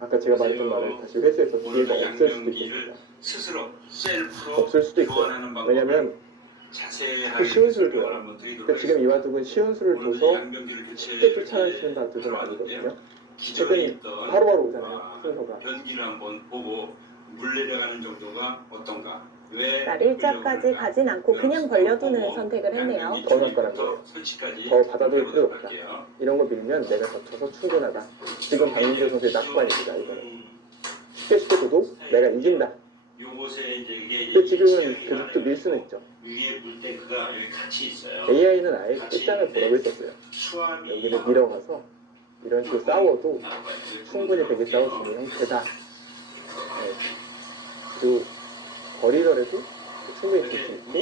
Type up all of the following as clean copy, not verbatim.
아까 제가 말했던 말을 다시 회수해서 기회가 없을 수도 있겠습니다. 없을 수도 있어요. 왜냐면 자꾸 쉬운 수를 둬요. 그러니까 지금 이 바둑은 쉬운 수를 둬서 쉽게 쫓아내시는 바둑은 아니거든요. 최근 바로바로 오잖아요. 순서가. 변기를 한번 보고 물 내려가는 정도가 어떤가. 날 일자까지 가진 않고 그냥 벌려두는 선택을 했네요. 더 낙관한 거예요. 더 받아둘 필요 없다. 이런 거 밀면 내가 덮쳐서 충분하다. 지금 박민규 선수의 낙관입니다. 이거는 쉽게 둬도 내가 이긴다. 근데 지금은 계속 밀 수는 있죠. AI는 아예 끝장을 보라고 했었어요. 여기를 밀어가서 이런 식으로 싸워도 충분히 100에 싸울 수 있는 형태다. 네. 그리고 버리더라도 충분히 줄 수 있고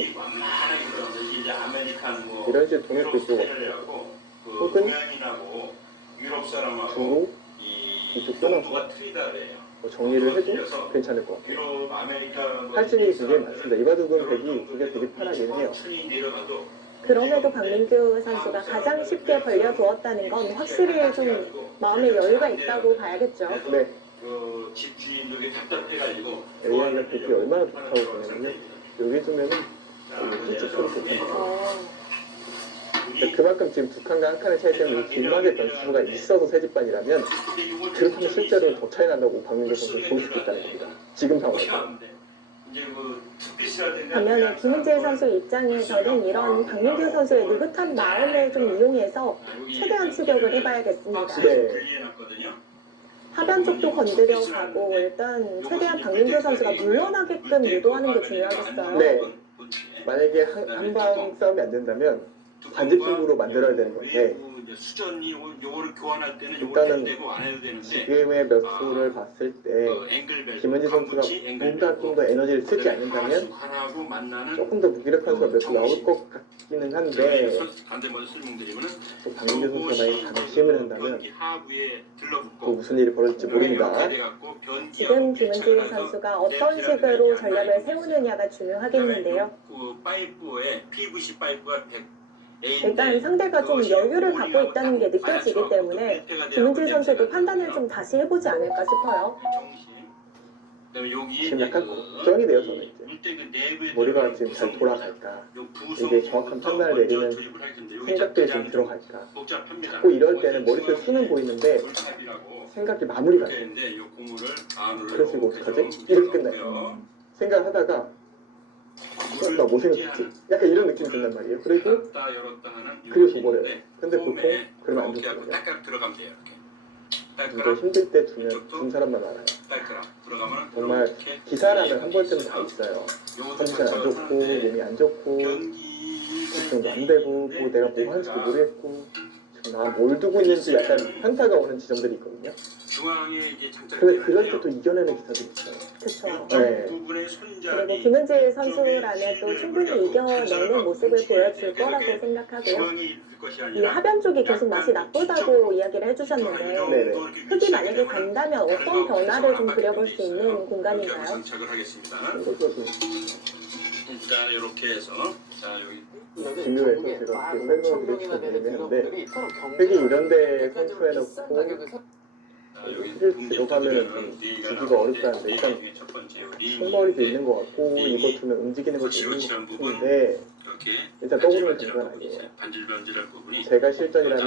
이런 식으로 동력도 있고 혹은 주로 이쪽 끊어서 뭐 정리를 해도 괜찮을 것 같아요. 할 수 있는 게 굉장히 많습니다. 이 바둑은 백이 두개 되게 편하긴 해요. 그럼에도 박민규 선수가 가장 쉽게 벌려두었다는 건 확실히 좀 마음의 여유가 있다고 봐야겠죠. 네. 집주인들이 답답해가지고 AI가 백이 얼마나 좋다고 보냐면요. 여기 두면은 쭉 좋습니다. 그만큼 지금 두 칸과 한 칸의 차이 때문에 길막의 변수가 있어서 세 집반이라면 그렇다면 실제로 더 차이 난다고 박민규 선수는 볼 수도 있다는 겁니다. 지금 상황에서. 반면에 김은재 선수 입장에서는 이런 박민규 선수의 느긋한 마음을 좀 이용해서 최대한 추격을 해봐야겠습니다. 네. 하변 쪽도 건드려 가고 일단 최대한 박민규 선수가 물러나게끔 유도하는 게 중요하겠어요. 네. 만약에 한방 싸움이 안 된다면 반대쪽으로 만들어야 되는 건데 수전이 요거를 교환할 때는 일단은 되고 안 해도 되는데 지금의 몇 수를 봤을 때 김은지 선수가 뭔가 좀 더 에너지를 쓰지 않는다면 조금 더 무기력한 수가 몇 수 나올 것 같기는 한데 또 박민규 선수가 만약 방심을 한다면 또 무슨 일이 벌어질지 모릅니다. 지금 김은지 선수가 어떤 식으로 전략을 세우느냐가 중요하겠는데요. 파이프에 PVC 파이프가 일단 상대가 좀 여유를 갖고 있다는 게 느껴지기 때문에 김은지 선수도 판단을 좀 다시 해보지 않을까 싶어요. 지금 약간 걱정이 돼요. 저는 이제 머리가 지금 잘 돌아갈까, 이게 정확한 판단을 내리는 생각들이 좀 들어갈까. 자꾸 이럴 때는 머릿속에 수는 보이는데 생각이 마무리가 안 돼요. 그래서 이거 어떡하지? 이렇게 끝나요. 생각하다가 나 뭐 생각했지? 약간 이런 느낌이 든단 말이에요. 그리고 줘버려요. 근데 보통 그러면 안 좋거든요. 이거 힘들 때 준 사람만 알아요. 정말 기사라면 한 번쯤은 다 있어요. 컨디션 안 좋고 몸이 안 좋고 집중도 안 되고 뭐 내가 뭐 하는지도 모르겠고 지금 나 뭘 두고 있는지 약간 현타가 오는 지점들이 있거든요. 근데 그럴 때 또 이겨내는 기사들이 있어요. 그렇죠. 네. 그리고 김은지 선수라면 또 충분히 이겨내는 모습을 보여줄 거라고 생각하고요. 이 하변 쪽이 계속 맛이 나쁘다고 이야기를 해주셨는데 네네. 흙이 만약에 간다면 어떤 변화를 좀 그려볼 수 있는 공간인가요? 자, 이렇게 해서 자, 여기 중요해서 제가 이렇게 설명을 드리는데 되게 이런데 선수해놓고 사실 들어가면은 좀 주기가 어렵다는데 일단 총머리도 있는 것 같고 이것 두면 움직이는 것도 있는 것 같은데 일단 떠오르는 장면 아니에요. 제가 실전이라면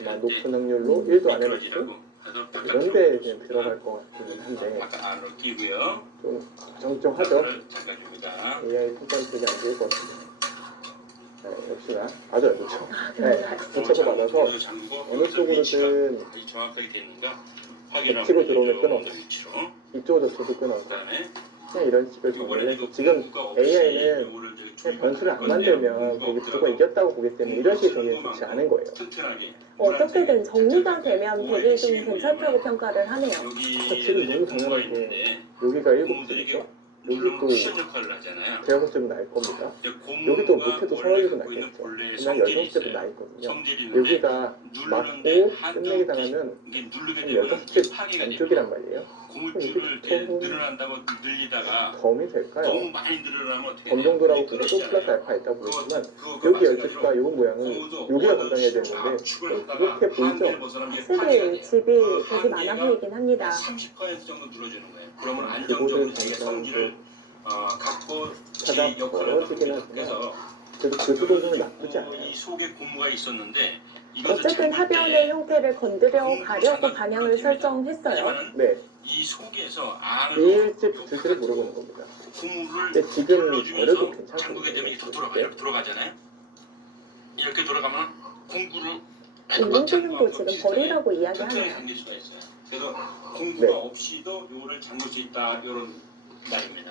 아마 높은 확률로 1도 안 해놓고 이런데 그냥 들어갈 것 같기는 한데 좀 정정하죠. AI 판단력이 안 좋을 것 같은데 네, 역시나 아주 안 좋죠. 네, 붙여서 받아서 어느 쪽으로든 백치고 들어오면 끊어서 이쪽으로 저쪽도 끊어서 그냥 이런 식을 정리를 해서 지금 AI는 그냥 변수를 안 만들면 거기 무조건 이겼다고 보기 때문에 이런 식의 정리는 좋지 않은 거예요. 어떻게든 정리가 되면 되게 좀 괜찮다고 평가를 하네요. 지금 너무 당연하게 여기가 7줄이죠. 누르는 쿠션 역할을 하잖아요. 제가 볼 때도 나을 겁니다. 근데 여기도 고무가 못해도 원래 서울이도 갖고 있는 나겠죠. 본래의 그냥 성질이 열성대도 있어요. 나 있거든요. 성질이 있는데 여기가 누르는데 맞고 끝내기 당하면 이게 누르게 한 되면 6집 파괴가 안쪽이란 됩니다. 말이에요. 고물줄을 이렇게 이렇게 늘어난다고 늘리다가 덤이 될까요? 너무 많이 늘어나면 어떻게 덤 돼요? 정도라고 이게 보면 또 플러스 끊어지잖아요. 알파 있다고 보지만 그거 여기 마찬가지로 열집과 요 모양은 고무도 여기가 어느 건강해야 식으로 되는데 압축을 하다가 이렇게 보이죠? 한계를 벗어나면 이게 파괴가 확실히 돼요. 집이 그 벽이 많아 한계가 보이긴 합니다. 30% 정도 늘어지는 거예요. 그러면 그거를 안정적으로 자기가 정상 성질을 갖고 찾아 지 역할을 벌어지긴 합니다. 그래서 그래도 그 수동은 나쁘지 않아요. 이 속에 고무가 있었는데 어쨌든 하변의 형태를 건드려 가려고 방향을 설정했어요. 하지만은 네, 이 속에서 안으로 이일지 붙을지를 모르고는 겁니다. 고무를 근데 지금 눌러주면서 버려도 괜찮거든요. 잠그게 되면 이렇게 돌아가요. 이렇게 돌아가잖아요. 이렇게 돌아가면 공구를 인공지능도 지금 버리라고 튼튼히 이야기하네요. 당길 수가 있어요. 그래서 공구가 네. 없이도 요거를 잠글 수 있다 이런 말입니다.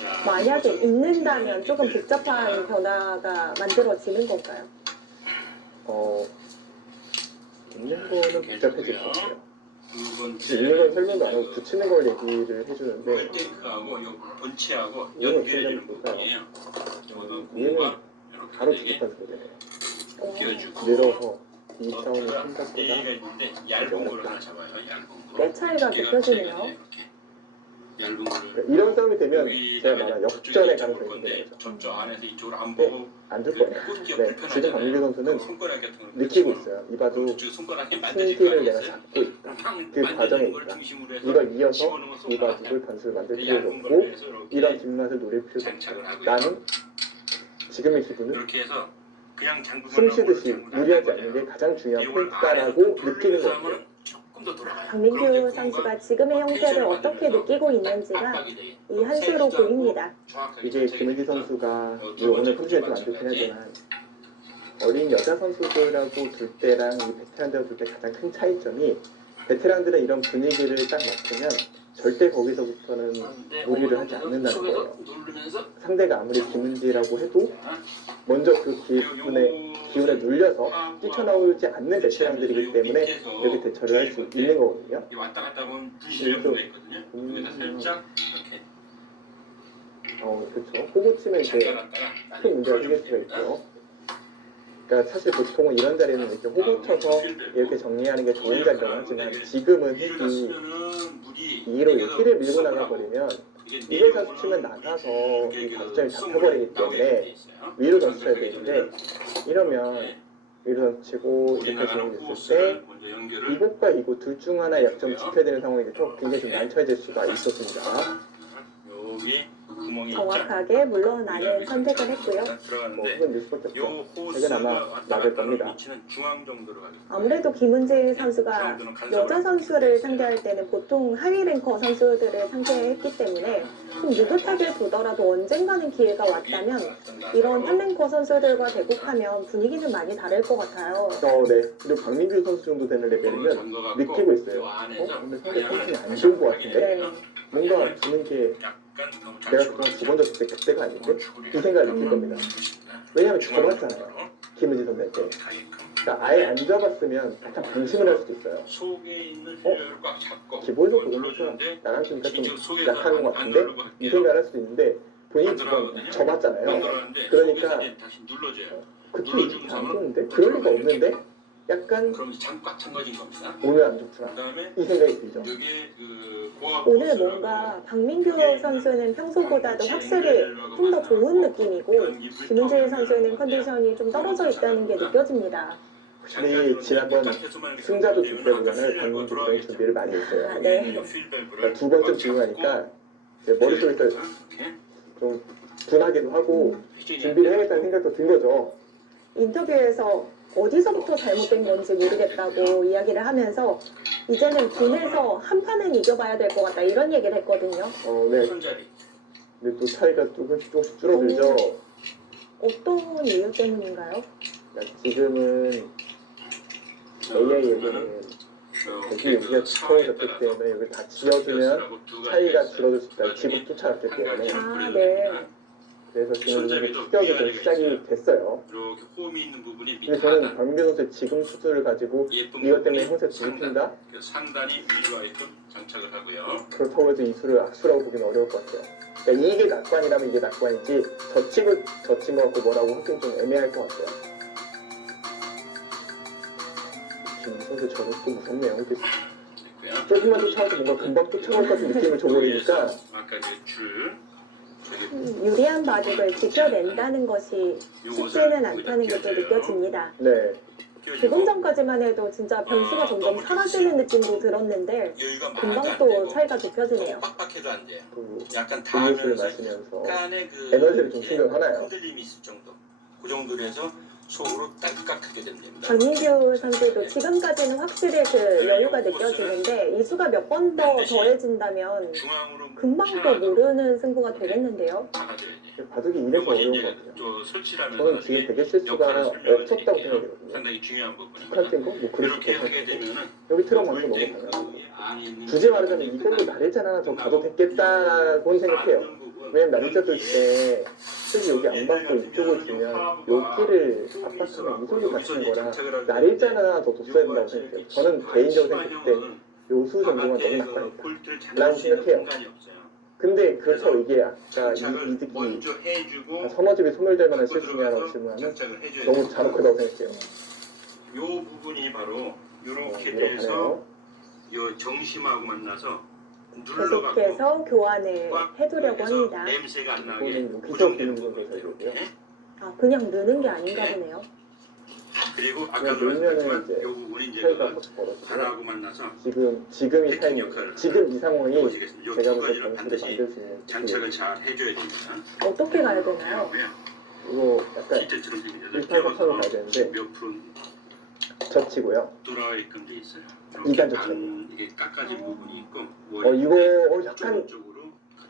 자, 만약에 이것은 있는다면 조금 복잡한 변화가 만들어지는 건가요? 있는 거는 복잡해질 것 같아요. 두 번째 있는 건 설명도 안 하고 붙이는 걸 얘기를 해주는데 홀테이크하고 요 본체하고 이거는 연결해주는 굉장히 부분이에요. 요거는 얘는 고무가 바로 이렇게 되게 비슷한 소리네요. 끼워주고 늘어서 이 차원이 얘가 생각보다 있는데 얇은 거를 하나 잡아요. 얇은 거. 때 차이가 두께가 느껴지네요. 이렇게 얇은 거를 그러니까 이런 싸움이 되면 제가 여기다가 말한 저쪽에 역전의 잡을 가능성이 건데 있는 거죠. 저쪽 안에서 이쪽으로 안 네, 보고 안 줄 그 거예요. 꽂기가 네, 불편하잖아요. 지금 박민규 선수는 그 손가락 같은 걸 느끼고 집어넣고 있어요. 이봐도 그쪽 손가락에 만져질 거 신기를 내가 아니겠어요? 잡고 있다. 그 만져지는 과정에 걸 있다. 중심으로 해서 이걸 이어서 집어넣으면 이 손가락에 바둑을 변수를 만들 그 필요도 얇은 없고 걸로 해서 이렇게 이런 뒷맛을 노릴 필요도 없고 장착을 하고 나는 지금의 기분은 이렇게 해서 그냥 잠그고 숨 쉬듯이 무리하지 않는 게 가장 중요한 포인트다라고 느끼는 거예요. 조금 더 돌아가요. 박민규 선수가 지금의 형태를 어떻게 느끼고 있는지가 이 한 수로 보입니다. 이게 김은지 선수가 오늘 컨디션이 좀 안 좋긴 하지만 어린 여자 선수들하고 둘 때랑 이 베테랑들하고 둘 때 가장 큰 차이점이 베테랑들은 이런 분위기를 딱 맡으면 절대 거기서부터는 무리를 하지 않는다는 거예요. 상대가 아무리 김은지라고 해도 먼저 그 기운에 눌려서 뛰쳐나오지 않는 베테랑들이기 때문에 이렇게 대처를 할 수 있는 거거든요. 왔다 갔다 보면 분실의 부분가 있거든요. 여기다 살짝 이렇게 그렇죠. 호구 치면 이제 잠가놨다가 큰 문제가 생길 수가 있죠. 그러니까 사실 보통은 이런 자리는 이렇게 호구 쳐서 이렇게 정리하는 게 좋은 자리라고 하지만 지금은 흙이 2로 힐을 밀고 나가버리면 이걸 자수치면 나가서 이 가수점이 잡혀버리기 때문에 위로 던져야 되는데 이러면 위로 던지고 이렇게 진행됐을 때 이곳과 이곳 둘 중 하나 약점을 지켜야 되는 상황이 굉장히 좀 난처해질 수가 있었습니다. 여기 구멍이 정확하게 물러나는 선택을 했고요. 뭐 혹은 뉴스밖에 없죠. 요 이건 아마 막을 겁니다. 위치는 중앙 정도로 가겠습니다. 아무래도 김은지 선수가 여자 선수를 상대할 때는 보통 하위 랭커 선수들을 상대했기 때문에 좀 느긋하게 보더라도 언젠가는 기회가 왔다면 이런 한 랭커 선수들과 대국하면 분위기는 많이 다를 것 같아요. 네. 그리고 박민규 선수 정도 되는 레벨이면 느끼고 있어요. 오늘 상대 컨디션이 안 좋은 것 같은데? 네. 뭔가 주는 게 내가 그동안 2번 졌을 때 그때가 아닌데? 이 생각을 느낄 겁니다. 왜냐면 접었잖아요. 김은지 선수한테. 그러니까 아예 안 접었으면 약간 방심을 할 수도 있어요. 속에 있는 혈을 꽉 잡고 기본적으로 그러니까 나랑 좀 약한 것 같은데? 이 생각을 할 수도 있는데 본인이 지금 접었잖아요. 그러니까 다시 눌러줘요. 그쵸 이렇게 안 좋은데? 그럴 리가 없는데? 약간 그럼 꽉 잠가진 겁니다. 오늘 안 좋구나. 그다음에 이 생각이 들죠. 이게 그 고압 오늘 코스라고 뭔가 박민규 선수는 평소보다도 확실히 좀 더 좋은 느낌이고 김은지 선수는 컨디션이 좀 떨어져 있다는 게 느껴집니다. 확실히 지난번 승자도 준비보다는 박민규 선수 준비를 많이 했어요. 아, 네. 그러니까 두 번쯤 중요하니까 이제 머릿속에서 좀 분하기도 하고 준비를 해야겠다는 생각도 든 거죠. 인터뷰에서 어디서부터 잘못된 건지 모르겠다고 이야기를 하면서 이제는 분해서 한 판은 이겨봐야 될 것 같다 이런 얘기를 했거든요. 네. 손잡이. 근데 또 차이가 조금씩 줄어들죠. 어떤 이유 때문인가요? 그러니까 지금은 AI 얘기는 대기 여기가 두꺼워졌기 때문에 여기 다 지어주면 차이가 줄어들 수 있다. 집을 쫓아갔기 때문에 아, 네. 그래서 지금 손잡이도 추격이 좀 위아래가 시작이 있어요. 됐어요. 이렇게 홈이 있는 부분이 근데 저는 밑하단 박민규 선수의 지금 투수를 가지고 예쁜 이것 때문에 부분이 형세 상단. 뒤집힌다? 그 상단이 위로 하게끔 장착을 하고요. 그렇다고 해도 이 수를 악수라고 보기는 어려울 것 같아요. 그러니까 이게 낙관이라면 이게 낙관이지 저 치고 저 친구 갖고 뭐라고 하긴 좀 애매할 것 같아요. 지금 선수 저것도 무섭네요. 이렇게 됐고요. 조금만 쫓아와도 뭔가 금방 쫓아올 것 같은 느낌을 줘버리니까 아까 이제 줄 저기 유리한 바둑을 지켜낸다는 것이 쉽지는 않다는 게 또 느껴집니다. 네. 조금 전까지만 해도 진짜 변수가 점점 사라지는 느낌도 들었는데 금방 또 차이가 좁혀지네요. 빡빡해도 안 돼요. 그 약간 음료수를 닿으면서 마시면서 약간의 그 에너지를 좀 충전하나요? 흔들림이 있을 정도. 그 정도로 해서 속으로 딱딱하게 됩니다. 박민규 선수도 지금까지는 확실히 그 여유가 느껴지는데 이 수가 몇 번 더 더해진다면 중앙으로 금방 또 모르는 승부가 되겠는데요. 막아줘야지. 바둑이 이래서 이것이 어려운 것 이제 같아요. 또 설치라면서 저는 지금 되게 실수가 역할을 설명을 없었다고 드릴게요. 생각해요. 상당히 중요한 부분입니다. 북한 뛴 거? 뭐 그럴 수도 이렇게 하게 있고 되면은 여기 트럼 맞는 거 너무 골대 당연하고 그 안에 있는 굳이 말하자면 이걸로 나래자 하나 더 가도 됐겠다고는 생각해요. 맞는 부분, 왜냐면 나래자 둘때 특히 여기 안 옛날 받고 같은 이쪽을 경우는 주면 파워가 여기를 좀 압박하면 있어갖고 이솔로 여기서 닫히는 이제 거라 장착을 하게 나래자 되는데 하나 더 뒀어야 된다고 생각해요. 저는 개인적으로 생각할 때 요수 정도가 너무 낙관했다 라고 생각해요. 근데 그렇다고 이게 아까 이득이 먼저 해주고 서머집이 소멸될 만한 실수냐라고 질문하면 장착을 해줘야 너무 잔혹하다고 생각해요. 요 부분이 바로 이렇게 이렇게 돼서 가네요. 요 정심하고 만나서 눌러갖고 계속해서 교환을 꽉 해두려고 해서 합니다. 냄새가 안 나게 이거는 여기서 고정되는 보는 부분이 거죠, 이렇게. 아, 그냥 넣는 게 아닌가 보네요. 그리고 그냥 아까도 넣으면은 말씀드렸지만 이제 요 부분이 이제 차이가 그 확 벌어지고 단하고 만나서 지금이 패킹 타이밍 역할을 지금 이 상황이 보시겠습니다. 요 제가 두 볼때 가지를 변수를 반드시 만들 수 있는 장착을 잘 해줘야 됩니다. 어떻게 가야 되나요? 하고요. 이거 약간 실제처럼 됩니다. 1타격으로 가야 되는데 몇 프로 젖히고요. 돌아가게끔 돼 있어요. 이단 이렇게 젖혀요. 이게 깎아진 부분이 있고 이거 약간 쪽으로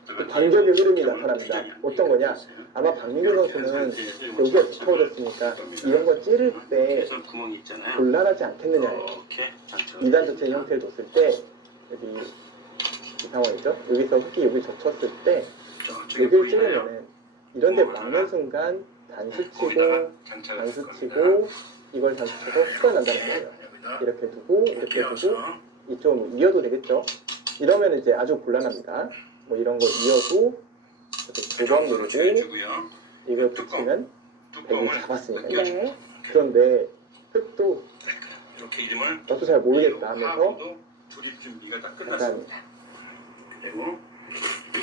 그 반격의 흐름이 나타납니다. 어떤 거냐? 아마 박민규 선수는 여기가 두꺼워졌으니까 이런 거 찌를 때 그래서 구멍이 있잖아요. 곤란하지 않겠느냐예요. 이렇게 장착을 2단 젖의 형태를 뒀을 때 여기 이 상황이죠. 여기서 흙이 여기 젖혔을 때 저쪽에 여기를 보이나요? 찌르면은 이런데 막는 순간 단수 치고 거기다가 장착을 할 단수 겁니다. 치고 이걸 단수 치고 흙가 난다는 거예요. 여기다 이렇게 두고 이렇게 두고 띄워서 이쪽 이어도 되겠죠. 이러면 이제 아주 곤란합니다. 뭐 이런 거 이어도 그 두번 정도로 누르고 쳐주고요. 이걸 붙이면 백을 뚜껑을 잡았으니까. 네. 그런데 흙도 이렇게 이름을 나도 잘 모르겠다 하면서 하고도 조립 준비가 다 끝났습니다. 그리고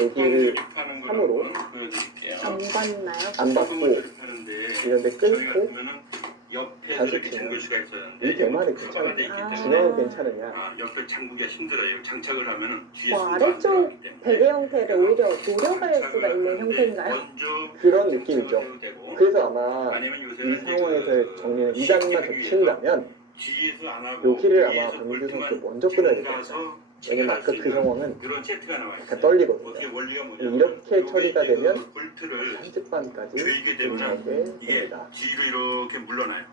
여기를 조립하는 함으로 걸 보여드릴게요. 안 봤나요? 안 받고 조립하는데 이런데 저희 끊고 같으면은 옆에 단수 이렇게 치면 잠글 수가 있었는데 이 대만이 커버가 돼 있기 괜찮아요. 때문에 중앙은 괜찮으냐? 옆에 잠그기가 힘들어요. 장착을 하면은 뒤에 와, 손도 안 아래쪽 들어가기 때문에 베개 형태를 오히려 노려갈 수가 장착을 있는 하는데 형태인가요? 먼저 그런 느낌이죠. 장착을 해도 되고, 그래서 아마 아니면 이 요새는 이제 상황에서의 그 정리는 2단만 덮친다면 뒤에서 안 하고 여기를 아마 위에서 박민규 선수 볼트만 먼저 끊어야 될 것 잠가서 같아요. 왜냐면 아까 그 상황은 그런 세트가 나와 있어요. 약간 떨리거든요. 어떻게 원리가 뭐냐면 이렇게 요게 처리가 이제 되면 그 볼트를 30반까지 조이게 되면은 나오게 이게 됩니다. 뒤로 이렇게 물러나요.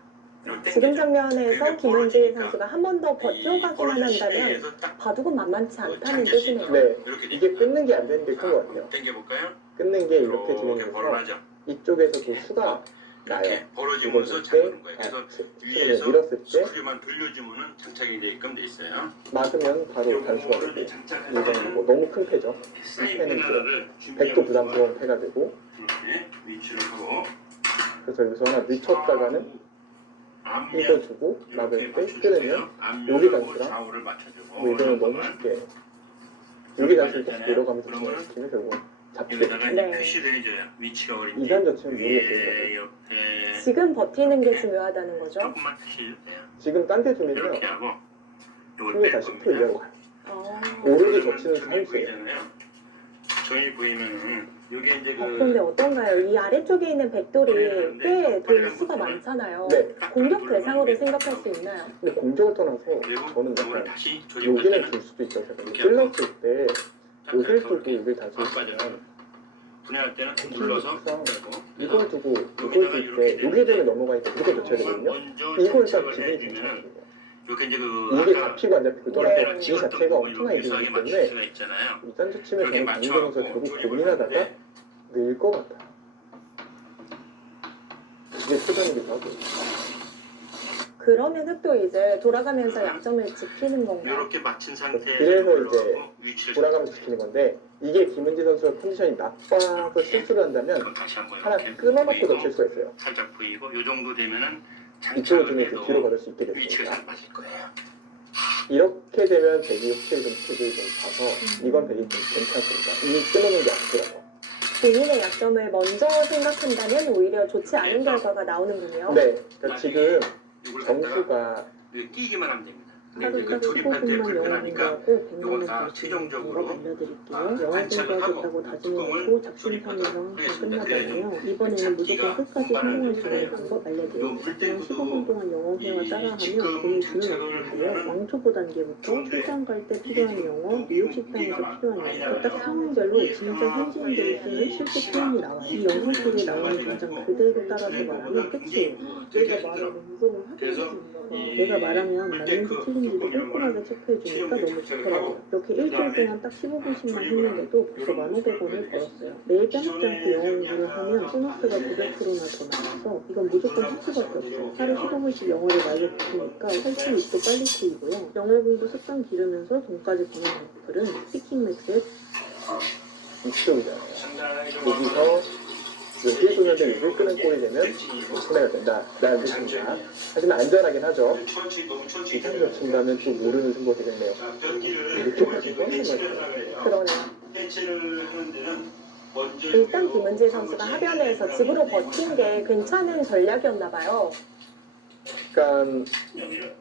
이렇게 지금 당기죠. 장면에서 그러니까 김은지 벌어지니까 선수가 한 번 더 버텨가기만 벌어진 한다면 시내에서 딱 바둑은 만만치 않다는 잠길 수 뜻이네요. 있도록 네, 이렇게 이게 됩니다. 끊는 게 안 되는 게 큰 것 같아요. 당겨볼까요? 끊는 게 이렇게 이렇게 진행돼서 벌어나죠. 이쪽에서도 수가 나요. 이렇게 벌어지면서 잠그는 거예요. 그래서 위에서 밀었을 때 스크류만 돌려주면은 장착이 되게끔 돼 있어요. 막으면 바로 단수가 되고 요거를 장착을 이건 하면은 뭐 너무 큰 패죠. 사인 패는 페널을 백도 부담스러운 패가 되고 이렇게 위치를 하고 그래서 여기서 하나 늦췄다가는 이걸 주고 막을 때 끊으면 여기 단수랑 좌우를 맞춰주고 뭐 이거는 너무 쉽게 여기 단수를 계속 내려가면서 진행시키면 결국 잡히게 여기다가 되죠. 이제 네. 표시를 해줘요. 위치가 어딘지. 2단 젖히면 위에 모르겠어요. 옆에 지금 버티는 게 중요하다는 거죠. 조금만 표시해주세요. 지금 딴 데 두면요 이렇게 하고 요걸 힘이 뺄 다 10% 겁니다. 이하로 가요. 어. 오르기 젖히는 저기 사이즈예요. 보이잖아요. 저희 보이면은 요게 이제 그 그런데 어떤가요? 이 아래쪽에 있는 백돌이 꽤 돌수가 많잖아요. 네. 공격 대상으로 생각할 수 있나요? 근데 공격을 떠나서 그리고 저는 요거를 약간 다시 조립할 여기는 때는 줄 수도 있다고 생각해요. 이렇게 찔렀을 때 딱 여기를 이렇게 뚫고 여기를 다 안 줬으면 빠져요. 분해할 때는 눌러서 그래서 빼고 이걸 두고 여기다가 이걸 줄 이렇게 때 여기 되면 넘어가니까 무조건 젖혀야 되거든요. 먼저 이걸 일단 장착을 기분이 해주면은 괜찮아요. 이렇게 이제 그 이게 아까 잡히고 안 잡히고 떠나서 네. 이 찍었던 자체가 부분 엄청나게 이렇게 유사하게 되기 맞출 때문에 수가 있잖아요. 일단 젖히면 이렇게 저는 강민경에서 맞춰갖고 결국 조립을 고민하다가 하는데 늘 것 같아요. 그게 최선이기도 하고. 그러면 흑도 이제 돌아가면서 약점을 지키는 건가요? 이렇게 맞춘 상태에서 그래서 이제 위치를 돌아가면서 지키는 건데 이게 김은지 선수가 컨디션이 나빠서 실수를 한다면 그럼 다시 한번 하나 이렇게 끊어놓고 보이고, 덮칠 수가 있어요. 살짝 보이고 이 정도 되면은 이쪽을 장착을 좀 이렇게 해도 뒤로 받을 수 있게 위치가 됐습니다. 잘 맞을 거예요. 이렇게 되면 백이 확실히 좀 득을 좀 봐서 이건 백이 좀 괜찮습니다. 이 끊어놓은 게 아니더라고. 본인의 약점을 먼저 생각한다면 오히려 좋지 않은 결과가 나오는군요. 네, 그러니까 지금 이걸 갖다가 점수가 끼기만 하면 됩니다. 근데 하루가 이제 조립할 때 15분만 영어 불편하니까 공부하고 요건 100만 다 원 최종적으로 방법 알려드릴게요. 아, 영어 관찰을 하고 공부하겠다고 다짐해놓고 뚜껑을 작심삼일로 항상 하겠습니다. 끝나잖아요. 이번에는 무조건 끝까지 성공할 수 있는 방법 알려드릴게요. 그냥 15분 동안 영어 회화 따라하면 돈을 주는 없는데요. 왕초보 단계부터 출장 갈 때 필요한 영어, 뉴욕 식당에서 필요한 영어, 딱 상황별로 진짜 현지인들이 쓰는 실제 표현이 나와요. 이 영상 속에 나오는 문장 그대로 따라서 말하면 끝이에요. 내가 말하는 무서운 그래서 내가 말하면 맞는지 틀린지도 꼼꼼하게 체크해주니까 너무 좋더라고요. 이렇게 일주일 동안 딱 15분씩만 했는데도 벌써 1,500원을 벌었어요. 매일 빼먹지 않고 영어 공부를 하면 보너스가 900%나 더 나와서 이건 무조건 할 수밖에 없어요. 하루 15분씩 영어를 말려 붙이니까 활동 입도 빨리 트이고요. 영어 공부 습관 기르면서 돈까지 버는 방법들은 스피킹 맥스의 이쪽이잖아요. 여기서 여기에 쏘는데 여기 끄는 꼴이 되면 손해가 된다라는 뜻입니다. 하지만 안전하긴 하죠. 이상으로 친다면 또 모르는 승부가 되겠네요. 이렇게까지 뻔한 거예요. 그러네요. 일단 김은지 선수가 하변에서 집으로 버틴 게 괜찮은 전략이었나 봐요. 그러니까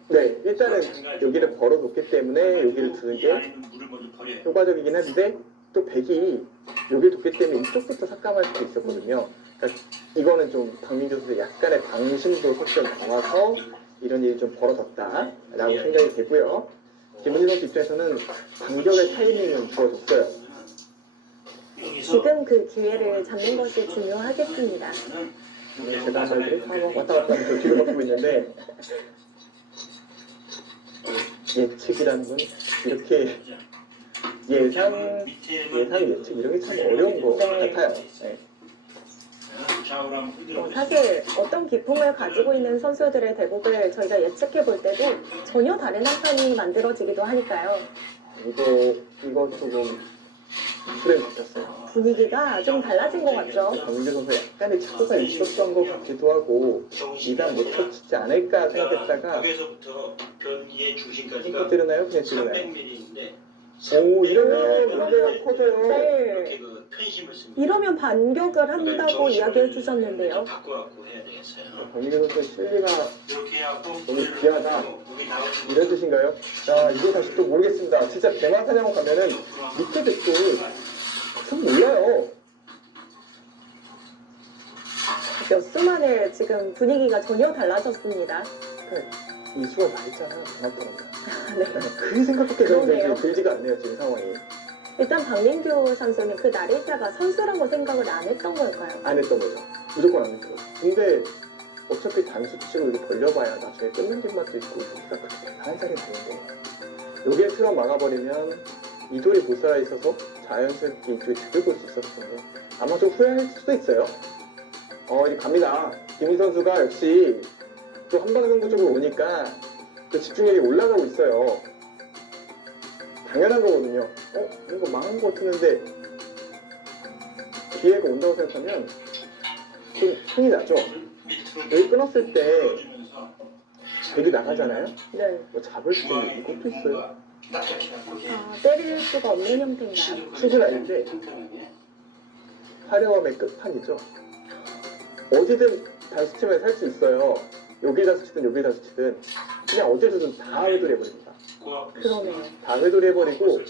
네 일단은 여기를 벌어놓기 때문에 여기를 두는 게 효과적이긴 한데 또 백이 여기 뒀기 때문에 이쪽부터 삭감할 수도 있었거든요. 그러니까 이거는 좀 박민규 선수의 약간의 방심도 섞여 나와서 이런 일이 좀 벌어졌다라고 생각이 되고요. 김은지 선수 입장에서는 반격의 타이밍은 주어졌어요. 지금 그 기회를 잡는 것이 중요하겠습니다. 제가 말들이 다 왔다 갔다 하면서 뒤로 바꾸고 있는데 예측이라는 건 이렇게 예상 예측 이런 게 참 어려운 것 같아요. 네. 사실 어떤 기품을 가지고 있는 선수들의 대국을 저희가 예측해 볼 때도 전혀 다른 한 판이 만들어지기도 하니까요. 이거 조금 프레임 바뀌었어요. 분위기가 좀 달라진 것 같죠? 강민규 선수 약간의 착오가 있었던 것 같기도 하고 이단 못 쳐치지 않을까 생각했다가 여기서부터 변기의 중심까지가 이거 찌르나요? 그냥 찌르나요? 300mm인데 오 이러면 문제가 커져요. 네. 이렇게 그 편심을 씁니다. 이러면 반격을 한다고 이야기해 주셨는데요. 바꿔갖고 해야 되겠어요. 강민규 선수의 실리가 이렇게 하고 너무 귀하다. 여기 나오는 이런 뜻인가요? 자 이거 다시 또 모르겠습니다. 진짜 대만 사냥원 가면은 밑에 댓글 참 몰라요. 몇 수 만에 지금 분위기가 전혀 달라졌습니다. 이수가 말했잖아. 반갑더라고요. 네. 그 생각밖에 그러네요. 들지가 않네요 지금 상황이. 일단 박민규 선수는 그 나리타가 선수라고 생각을 안 했던 걸까요? 안 했던 거죠. 무조건 안 했죠. 근데 어차피 단수치로 이렇게 벌려봐야 나중에 끊는 뒷맛도 있고 우리가 그렇게 대단한 자리 되는데 여기에 틀어 막아버리면 이돌이 못 살아있어서 자연스럽게 이쪽에 들고 올 수 있었을 텐데 아마 좀 후회할 수도 있어요. 이제 갑니다. 김희 선수가 역시 또 한방승부 쪽으로 오니까 그 집중력이 올라가고 있어요. 당연한 거거든요. 이거 망한 거 같았는데 기회가 온다고 생각하면 좀 흥이 나죠. 여기 끊었을 때 백이 나가잖아요. 네. 뭐 잡을 수 있는 것도 있어요. 때릴 수가 없는 형태인가요? 수준 아닌데 화려함의 끝판이죠. 어디든 단수치면 살 수 있어요. 여기 단수치든 여기 단수치든 그냥 어디든 다 회돌이 해버립니다. 그러네요. 다 회돌이 해버리고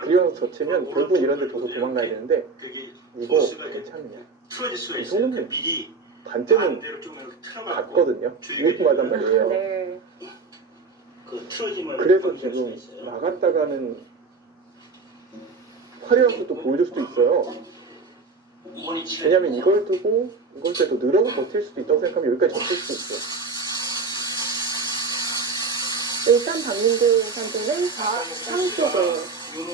그리워서 젖히면 결국 이런 데 둬서 도망가야 되는데 이거 괜찮느냐. 이 정도면 반대는 갔거든요. 위험하단 말이에요. 네. 그래서 지금 나갔다가는 화려한 것도 보여줄 수도 있어요. 왜냐면 이걸 두고 이걸 때도 늘어서 버틸 수도 있다고 생각하면 여기까지 접힐 수도 있어요. 일단 박민규 선수는 상쪽에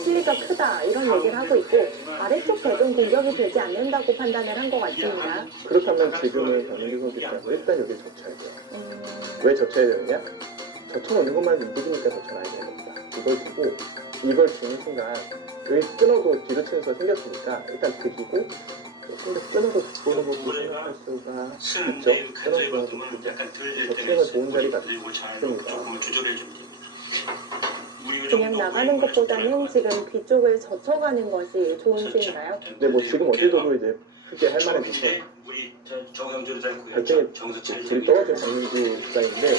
실리가 크다 이런 얘기를 하고 있고 아래쪽 백은 공격이 되지 않는다고 판단을 한 것 같습니다. 그렇다면 지금은 박민규 선수 입장에서 일단 여기 젖혀야 돼요. 왜 젖혀야 되느냐? 젖혀놓는 것만 이득이니까 젖혀놔야 되는 겁니다. 이걸 두고 이걸 주는 순간 여기 끊어도 뒤로 치는 수가 생겼으니까 일단 그리고 조금 더 끊어도 뒷보는 부분 생각할 수가 있죠. 끊어서 젖히는 좋은 자리 같습니다. 조금 조절해 주면 됩니다. 그냥 나가는 것보다는 지금 뒤쪽을 젖혀가는 것이 좋은 수인가요? 근데 뭐 지금 어디서도 이제 크게 할 만해져서 발등에 불이 떨어진 박민규 부장인데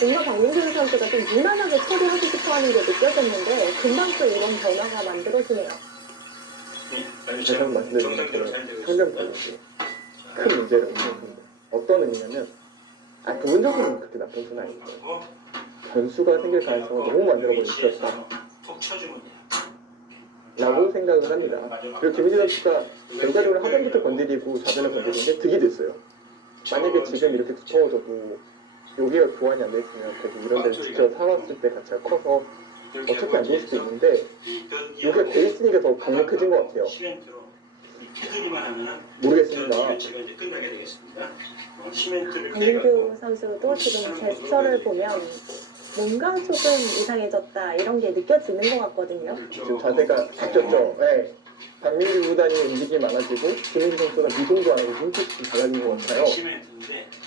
뭔가 박민규 선수가 좀 무난하게 처리하고 싶어하는 게 느껴졌는데 금방 또 이런 변화가 만들어지네요. 다시 한번 말씀드리면 저는 상대편에게 큰 문제를 의미합니다. 어떤 의미냐면 부분적으로는 그렇게 나쁜 수는 아닌데 변수가 생길 가능성을 너무 만들어버린 있었다 라고 생각을 합니다. 그리고 김민재 선수가 결과적으로 하단부터 건드리고 좌변을 건드리는 게 득이 됐어요. 만약에 지금 이렇게 두꺼워져도 여기가 교환이 안 돼 있으면 계속 이런 데를 지켜 살았을 때 가치가 커서 어차피 안 좋을 수도 있는데 여기가 돼 있으니까 더 강력해진 것 같아요. 모르겠습니다. 박민규 선수도 지금 제스처를 보면 뭔가 조금 이상해졌다 이런 게 느껴지는 것 같거든요. 지금 자세가 바뀌었죠. 네. 박민규 구단이 움직임이 많아지고 김민재 선수가 미동도 안 하고 눈빛이 달라진 것 같아요.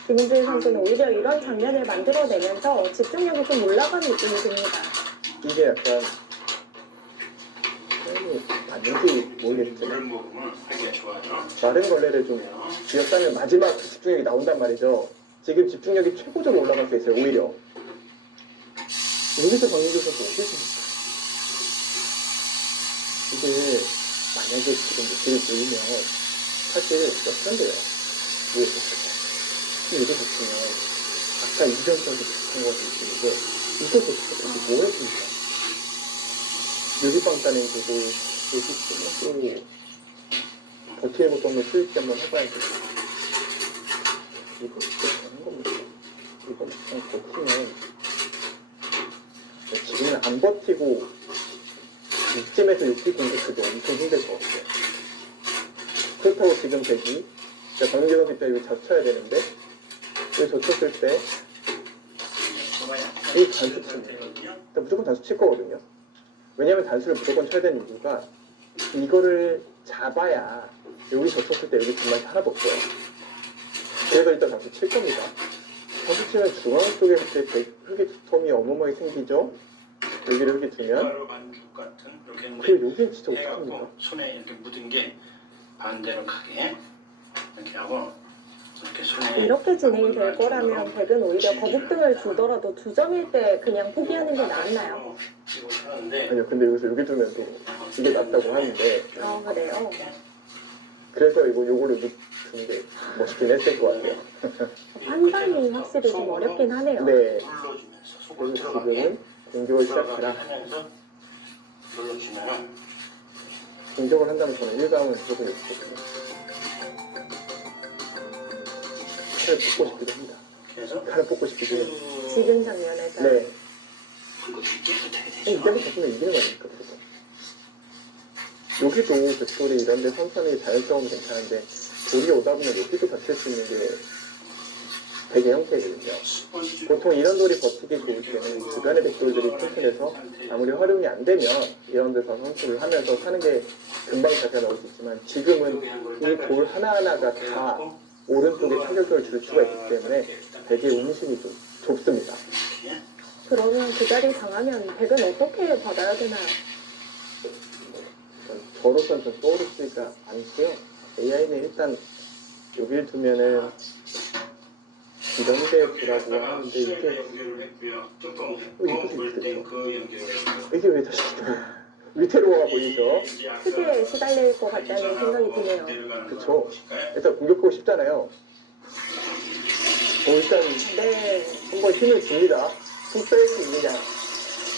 김민준 선수는 오히려 이런 장면을 만들어내면서 집중력이 좀 올라가는 느낌이 듭니다. 이게 약간 맞는지 모르겠지만 마른 걸레를 좀 쥐었다면 마지막 집중력이 나온단 말이죠. 지금 집중력이 최고적으로 올라갈 수 있어요. 오히려 여기서 박민규 선수 어떻게 생각해요? 이게 만약에 지금 느낌이 보이면 사실 역전돼요. 이거 보시면 아까 이전까지 비슷한 것도 있는데 이거 보시면 뭐 했습니까? 여기 빵따는 거고 여기 또 버티는 것도 한번 수익기 한번 해봐야 돼. 이거 하는 겁니다. 이거 그냥 버티면 지금은 안 버티고 이쯤에서 6기 공격하기 엄청 힘들 것 같아요. 그렇다고 지금 대기 박민재 선수 입장에 여기 젖혀야 되는데 여기 젖혔을 때 이 단수 치면 무조건 단수 칠 거거든요. 왜냐면 단수를 무조건 쳐야 되는 이유가 이거를 잡아야 여기 젖혔을 때 여기 정말 하나도 없어요. 그래서 일단 단수 칠 겁니다. 단수 치면 중앙 쪽에 갑자기 흙의 두텀이 어마어마하게 생기죠. 여기를 흙이 두면 그리고 여기는 진짜 어떡합니까? 손에 이렇게 묻은 게 반대로 가게 이렇게 하고 이렇게 손에 이렇게 진행이 될 거라면 백은 오히려 거북등을 주더라도 2점일 때 그냥 포기하는 게 낫나요? 아니요, 근데 여기서 여기 두면 또 이게 낫다고 하는데 그래요? 그래서 요거를 두는 게 멋있긴 했을 것 같아요. 판단이 확실히 좀 어렵긴 하네요. 네. 그래서 지금은 공격을 시작하라. 공격을 한다면 저는 1강은 무조건 이렇거든요. 칼을 뽑고 싶기도 합니다. 칼을 뽑고 싶기도 해요. 지금 장면에서 네. 이때부터 보면 이기는 거 아닙니까? 여기도 백돌이 이런데 선선이 자연성은 괜찮은데 돌이 오다 보면 여기도 다칠 수 있는 게 되게 형태거든요. 보통 이런 돌이 버티기 좋을 때는 주변의 백돌들이 튼튼해서 아무리 활용이 안 되면 이런 데서 선수를 하면서 사는 게 금방 자세가 나올 수 있지만 지금은 이 돌 하나하나가 다 오른쪽에 타격을 줄 수가 있기 때문에 되게 운신이 좀 좁습니다. 그러면 그 자리 당하면 백은 어떻게 받아야 되나요? 저로서는 좀 떠오르지가 않고요. AI는 일단 여기를 두면은 이런 데 두라고 하는데 이게 왜 다시 위태로워 보이죠? 크게 시달릴 것 같다는 생각이 드네요. 그쵸. 일단 공격하고 싶잖아요. 일단 네. 한번 힘을 줍니다. 힘뺄 수 있느냐.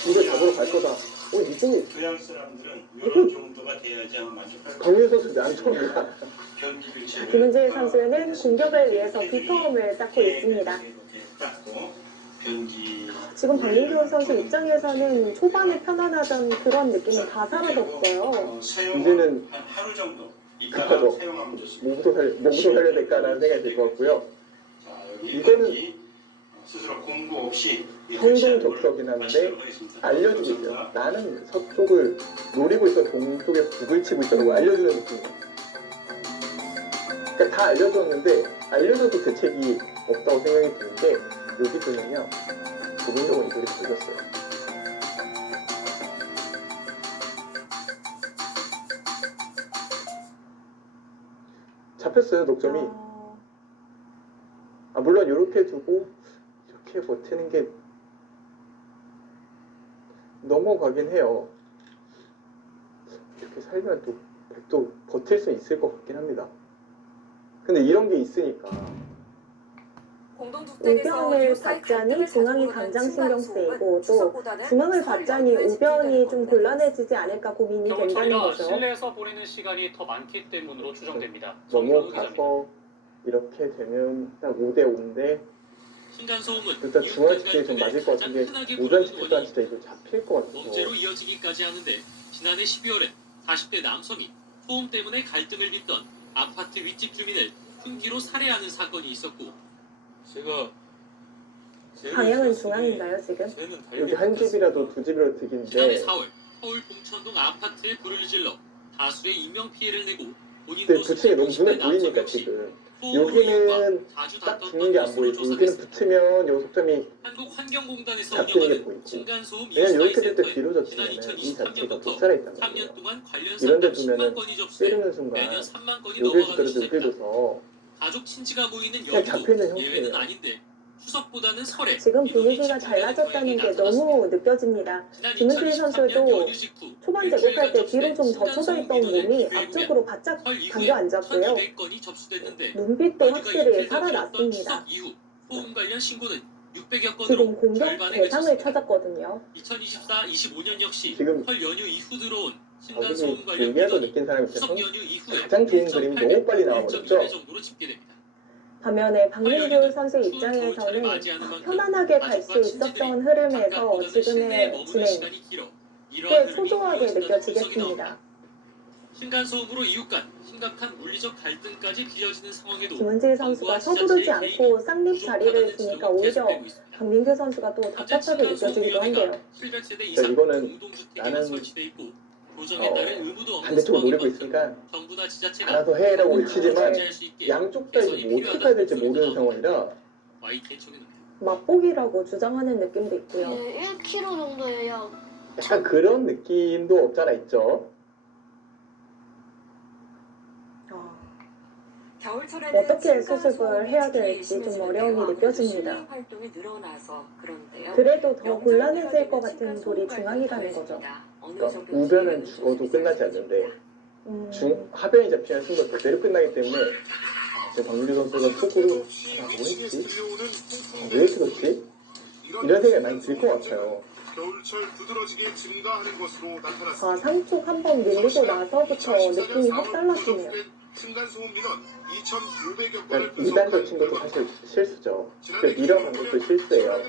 이거 잡으러 갈 거다. 이쪽에 교양 사람들은 이런 정도가 돼야지 아마 만족할 강민 선수 안 칩니다. 김은재 선수는 공격을 위해서 빅홈을 쌓고 있습니다. 경기 지금 박민규 선수 입장에서는 초반에 편안하던 그런 느낌은 다 사라졌어요. 이제는 한 하루 정도 급하죠. 있다가 사용하면 좋습니다. 몸도 살려야 될까라는 생각이 들 것 같고요. 자, 여기 이거는 경기 스스로 공고 없이 성동적석이긴 한데 알려주고 있어요. 나는 서쪽을 노리고 있어 동쪽에 북을 치고 있다고 알려주는 느낌이에요. 그러니까 다 알려줬는데 알려줘도 대책이 없다고 생각이 드는데 여기 보면요. 부분적으로 이렇게 보였어요. 잡혔어요 독점이. 물론 이렇게 두고 이렇게 버티는 게 넘어가긴 해요. 이렇게 살면 또 백도 버틸 수 있을 것 같긴 합니다. 근데 이런 게 있으니까 우변을 받자니 중앙이 당장 신경 쓰이고 또 중앙을 받자니 우변이 좀 곤란해지지 않을까 고민이 된다는 겨울철이라 거죠. 실내에서 보내는 시간이 더 많기 때문으로 추정됩니다. 넘어가서 이렇게 되면 딱 5대5인데 신간소음은 일단 중앙 집계에 좀 맞을 것 같은데 우변 집계도 진짜 이거 잡힐 것 같아서 범죄로 이어지기까지 하는데 지난해 12월에 40대 남성이 소음 때문에 갈등을 빚던 아파트 윗집 주민을 흉기로 살해하는 사건이 있었고 방향은 중앙인가요 지금? 여기 한 집이라도 두 집이라도 지난해 득인데 4월 서울 봉천동 아파트에 불을 질러 다수의 인명피해를 내고 근데 본인도 붙이는 게 너무 눈에 보이니까 지금 여기는 딱 붙는 게 안 보이고 여기는 붙으면 요 속점이 한국환경공단에서 잡히는 게 운영하는 보이고 층간소음 왜냐면 이렇게 될 때 일사이센터에 뒤로 지난 젖히면 이 자체가 2023년부터 못 살아있단 3년 말이에요. 동안 관련 이런 데 상담 10만 두면은 건이 접수돼 때리는 순간 매년 3만 건이 여길 넘어가기 주더라도 여길 시작했다. 줘서 가족 친지가 모이는 그냥 여기도 잡히는 예외는 형태예요. 아닌데 추석보다는 설에 지금 인원이 분위기가 집중되는 달라졌다는 게 경향이 나타났습니다. 너무 느껴집니다. 지난 김은실 2023년 선수도 연휴 직후 초반 일주일간 제국할 때 뒤로 좀 접수된 젖혀져 있던 층간소음 몸이 인원을 앞쪽으로 바짝 설 이후에 당겨 앉았고요. 1,200건이 접수됐는데 눈빛도 연휴가 확실히 이틀 더 길었던 살아났습니다. 추석 이후 소음 관련 신고는 600여 건으로 지금 공격 절반에 대상을 그쳤습니다. 찾았거든요. 2024-25년 역시 지금 설 연휴 이후 들어온 거기 층간소음 관련 얘기하고 민원이 느낀 사람이 추석 있어서 연휴 이후에 가장 좋은 그림이 너무 빨리 1.8배, 나와버렸죠. 1.1배 정도로 집계됩니다. 반면에 박민규 선수 추운 입장에서는 겨울철을 맞이하는 만큼 편안하게 갈 수 가족과 친지들이 있었던 흐름에서 바깥보다는 실내에 지금의 머무는 진행 시간이 길어 꽤 이러한 흐름이 초조하게 이어진다는 분석이 느껴지겠습니다. 나옵니다. 층간소음으로 이웃 간 심각한 물리적 갈등까지 빚어지는 상황에도 김은질 선수가 서두르지 않고 쌍립 자리를 주니까 오히려 박민규 선수가 또 답답하게 느껴지기도 한데요. 700세대 이상 이거는 공동주택에만 나는 설치돼 있고 조정에 따른 의무도 없는 반대쪽으로 노리고 상황인 있으니까 만큼 정부나 지자체가 알아서 해라고 외치지만 절제할 수 있게 양쪽 다 이제 뭐 어떻게 해야 될지 모르는 상황이라 YK 총회는 맛보기라고 주장하는 느낌도 있고요. 1kg 정도예요. 약간 그런 느낌도 없잖아 있죠. 어떻게 수습을 해야 될지 좀 어려움이 느껴집니다. 그래도 더 곤란해질 것 같은 돌이 중앙이라는 거죠. 그러니까 우변은 죽어도 끝나지 않는데 하변이 잡히면 승부가 그대로 끝나기 때문에 박민규 선수가 속으로 뭐 했지? 왜 이렇게 그렇지? 이런 생각이 많이 들 것 같아요. 겨울철 부드러지게 증가하는 것으로 나타났습니다. 상쪽 한번 밀리고 나서부터 느낌이 확 달라지네요. 층간소음 민원 2,500여 건을 그러니까 이단 젖힌 것도 사실 실수죠. 그 밀어간 것도 실수예요.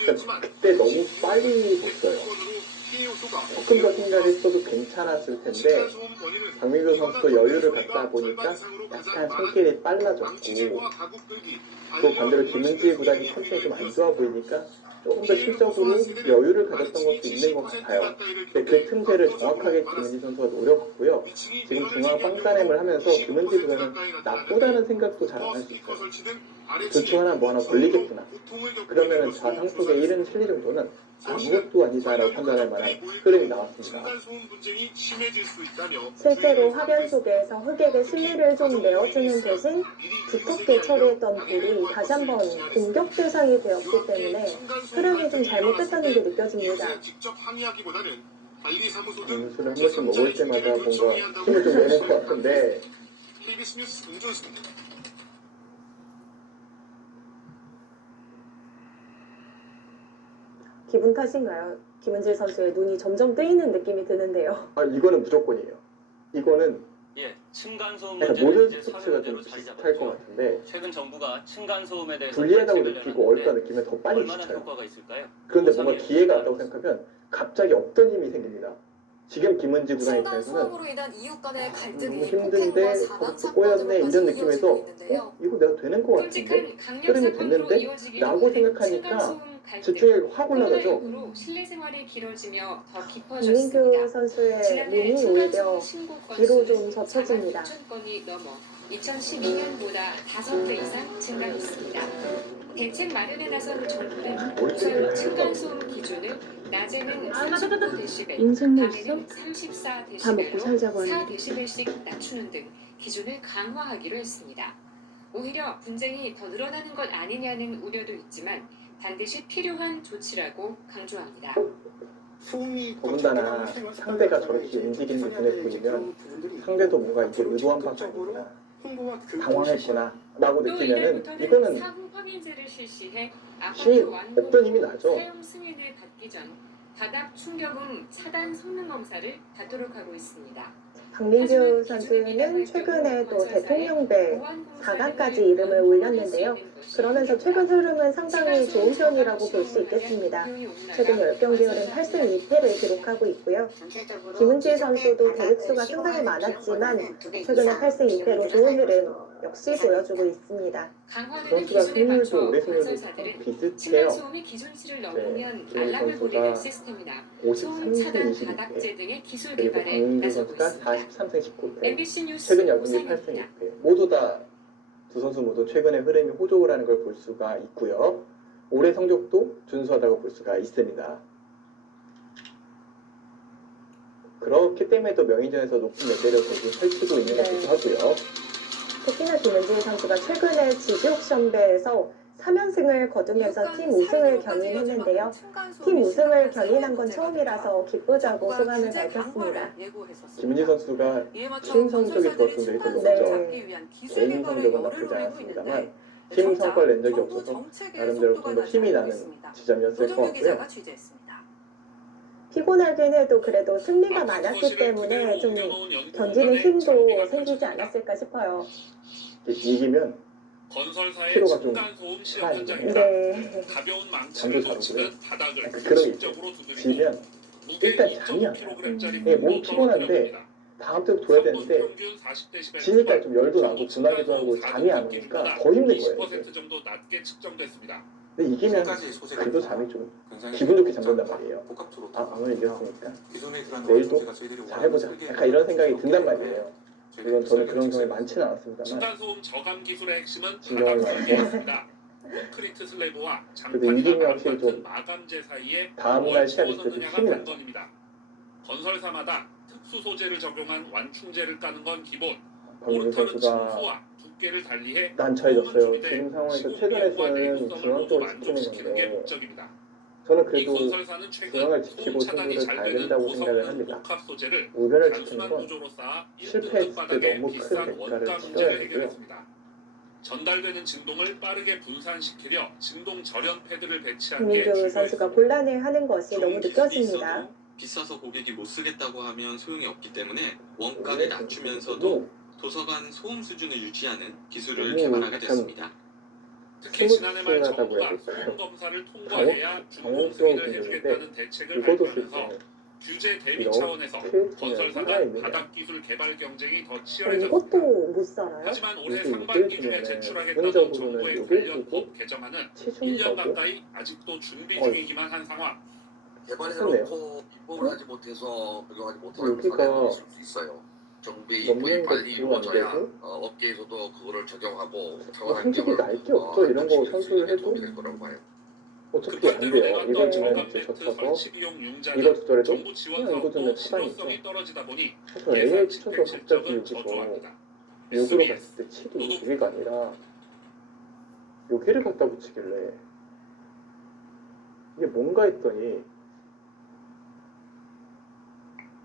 그러니까 그때 너무 빨리 했어요. 조금 더 생각을 했어도 괜찮았을 텐데 박민규 선수도 여유를 갖다 보니까 약간 손길이 빨라졌고 또 반대로 김은지 구단이 컨디션이 좀 안 좋아 보이니까 조금 더 실적으로 여유를 가졌던 것도 있는 것 같아요. 근데 그 틈새를 정확하게 김은지 선수가 노려봤고요. 지금 중앙 빵따냄을 하면서 김은지 구단은 나쁘다는 생각도 잘 안 할 수 있어요. 둘 중 하나 뭐 하나 걸리겠구나. 그러면은 좌상속의 1은 실리 정도는 아무것도 아니다라고 판단할 만한 흐름이 나왔습니다. 실제로 하변 속에서 흑에게 실리를 좀 내어주는 대신 두텁게 처리했던 볼이 다시 한번 공격 대상이 되었기 때문에 흐름이 좀 잘못됐다는 게 느껴집니다. 음수를 한 번씩 먹을 때마다 뭔가 힘을 좀 내는 것 같은데 KBS 뉴스 김준수입니다. 기분 탓인가요? 김은질 선수의 눈이 점점 뜨이는 느낌이 드는데요. 이거는 무조건이에요. 이거는 예, 층간소음 그러니까 문제는 모든 이제 스포츠가 좀 사회문제로 자리 비슷할 것 잡았죠. 같은데 최근 정부가 층간소음에 대해서 불리하다고 대책을 느끼고 어렵다 내놨는데 느끼면 더 빨리 얼마나 지쳐요. 효과가 있을까요? 그런데 뭔가 오상희 기회가 의원이 왔다고 생각하면 갑자기 없던 힘이 생깁니다. 지금 김은지 부장 층간 입장에서는 소음으로 인한 이웃 간의 너무 갈등이 힘든데 폭행과 사망 또 꼬였네 사건으로까지 이런 이어지고 느낌에서 있는데요. 이거 내가 되는 것 같은데 끔찍한 강력 흐름이 사건으로 됐는데 이어지기도 라고 하는 생각하니까 층간소음 갈등. 집중력이 확 올라가죠. 코로나19로 실내 생활이 길어지며 더 김민규 깊어졌습니다. 선수의 지난해 몸이 층간소음 오히려 신고 뒤로 좀 건수는 젖혀집니다. 46,000건이 넘어 2012년보다 5배 이상 증가했습니다. 대책 마련에 나선 정부는 우선 층간소음 기준을 낮에는 39dB, 인생 뭐 밤에는 있어? 다 먹고 34dB로 살자고 하는 게. 4dB씩 낮추는 등 기준을 강화하기로 했습니다. 오히려 분쟁이 더 늘어나는 것 아니냐는 우려도 있지만 반드시 필요한 조치라고 강조합니다. 더군다나 상대가 저렇게 움직이는 게 눈에 보이면 상대도 뭔가 이게 의도한 바가 아니구나 당황했구나 라고 또 느끼면은 이달부터는 이거는 사후 확인제를 실시해 신이 아파트 완공 없던 힘이 후 나죠. 사용 승인을 받기 전 바닥 충격음 차단 성능 검사를 받도록 하고 있습니다. 박민규 선수는 최근에 또 대통령배 4강까지 이름을 올렸는데요. 그러면서 최근 흐름은 상당히 좋은 편이라고 볼 수 있겠습니다. 최근 10경기에는 8승 2패를 기록하고 있고요. 김은지 선수도 대vic수가 상당히 많았지만 최근에 8승 2패로 좋은 흐름 역시 보여주고 있습니다. 강화되는 선수가 기준에 맞춰 승률도 올해 승률도 건설사들은 비슷해요. 층간소음이 기준치를 넘으면 김은지 알람을 선수가 보내는 시스템이나 소음 53승 차단 22패 바닥재 등의 기술 그리고 개발에 박민규 나서고 선수가 있습니다. 43승 19패 MBC 뉴스 최근 연승이 8승 오상입니다. 2패 모두 다 두 선수 모두 최근의 흐름이 호족을 하는 걸 볼 수가 있고요. 올해 성적도 준수하다고 볼 수가 있습니다. 그렇기 때문에 또 명의전에서 높은 레벨을 계속 펼치고 있는 것도 하고요. 특히나 김은지 선수가 최근에 지지옥션배에서 3연승을 거두면서 팀 우승을 견인했는데요. 팀 우승을 견인한 건 처음이라서 기쁘다고 소감을 밝혔습니다. 김은지 선수가 팀 성적이 좋았던 데이 별로 없죠. 개인 성적은 나쁘지 않았습니다만 팀 성과를 낸 적이 없어서 나름대로 좀 더 힘이 나는 지점이었을 것 같고요. 피곤하긴 해도 그래도 승리가 많았기 때문에 좀 견디는 힘도 생기지 않았을까 싶어요. 이기면 건설사의 피로가 좀 층간소음 실험 쌓이네. 현장입니다. 네. 가벼운 망치를 잠도 놓치는 자고요. 바닥을 그런 게 직접으로 있어요. 두드리고 지면 무게 일단 잠이 안 2.5kg짜리 예, 몸 피곤한데 다음 때도 둬야 되는데 지니까 좀 열도 나고 분하기도 하고 잠이 안 오니까 더 힘든 거예요. 이게. 20% 정도 낮게 측정됐습니다. 근데 이기면 그래도 잠이 좀 기분 좋게 잠든단 말이에요. 아 오늘 이겼으니까 내일도 잘해보자. 약간 이런 생각이 든단 말이에요. 물론 저는 그런 경험이 많지는 않았습니다만 층간소음 저감 기술의 핵심은 진정을 바닥 많이 설계였습니다. 콘크리트 슬래브와 그래도 장판이나 이기면 나무 확실히 같은 좀 마감재 사이에 다음날 뭘 시합 있을 때 좀 집어넣느냐가 힘이 나죠. 관건입니다. 건설사마다 특수 소재를 적용한 완충재를 까는 건 기본. 박민규 오르타는 선수가 층수와 두께를 달리해 난처해졌어요. 지금 상황에서 시공 최선의 비용과 수는 내구성을 중앙 모두 쪽을 만족시키는 지키는 게 건데 목적입니다. 저는 이 그래도 건설사는 최근 중앙을 소음 지키고 차단이 승부를 잘 가야 되는 된다고 생각을 고성능 합니다. 복합 소재를 우변을 지키는 단순한 건 구조로 쌓아 1등급 실패했을 때 바닥에 너무 큰 비싼 대가를 원가 치러야 문제를 되고요. 해결했습니다. 전달되는 진동을 빠르게 분산시키려 진동 절연 패드를 배치한 게 김민규 선수가 중요했습니다. 곤란해하는 것이 너무 느껴집니다. 비싸서 고객이 못 쓰겠다고 하면 소용이 없기 때문에 원가를 낮추면서도 도서관 소음 수준을 유지하는 기술을 개발하게 됐습니다. 특히 지난해 말 스무스하다고 해야 정부가 될까요? 소음 검사를 통과해야 중공 정확도가 승인을 되는데 해주겠다는 대책을 이것도 쓸 발표하면서 때는 규제 대비 이렇게 차원에서 치면 건설사 간 살아있느냐. 바닥 기술 개발 경쟁이 더 어, 치열해졌습니다. 이것도 못 살아요? 하지만 올해 이게 상반기 중에 이때쯤에는 제출하겠다는 기본적으로는 정부의 요게 관련 있고 법 개정안은 치중 1년 거고 가까이 아직도 준비 어. 중이기만 한 상황. 개발해놓고 입법을 하지 못해서 적용하지 못하는 여기가 사례가 있을 수 있어요. 정부의 입법이 넘는 빨리 것도 안 이루어져야 되고 업계에서도 그거를 적용하고 뭐 솔직히 날 게 없죠. 이런 거 선수를 해도 도움이 될 거라고 봐요. 어차피 안 급한대로 돼요. 내놨던 이거는 저감 이제 벨트 젖혀서 설치 비용 이거 융자는 조절해도 정부 지원 그냥 이거 사업도 주면 차단이죠. 실효성이 떨어지다 보니 그래서 예산 AA 집행 쳐서 갑자기 실적은 여기서 저조합니다. 욕으로 SBS 갔을 때 7이 여기가 아니라 여기를 갖다 붙이길래 이게 뭔가 했더니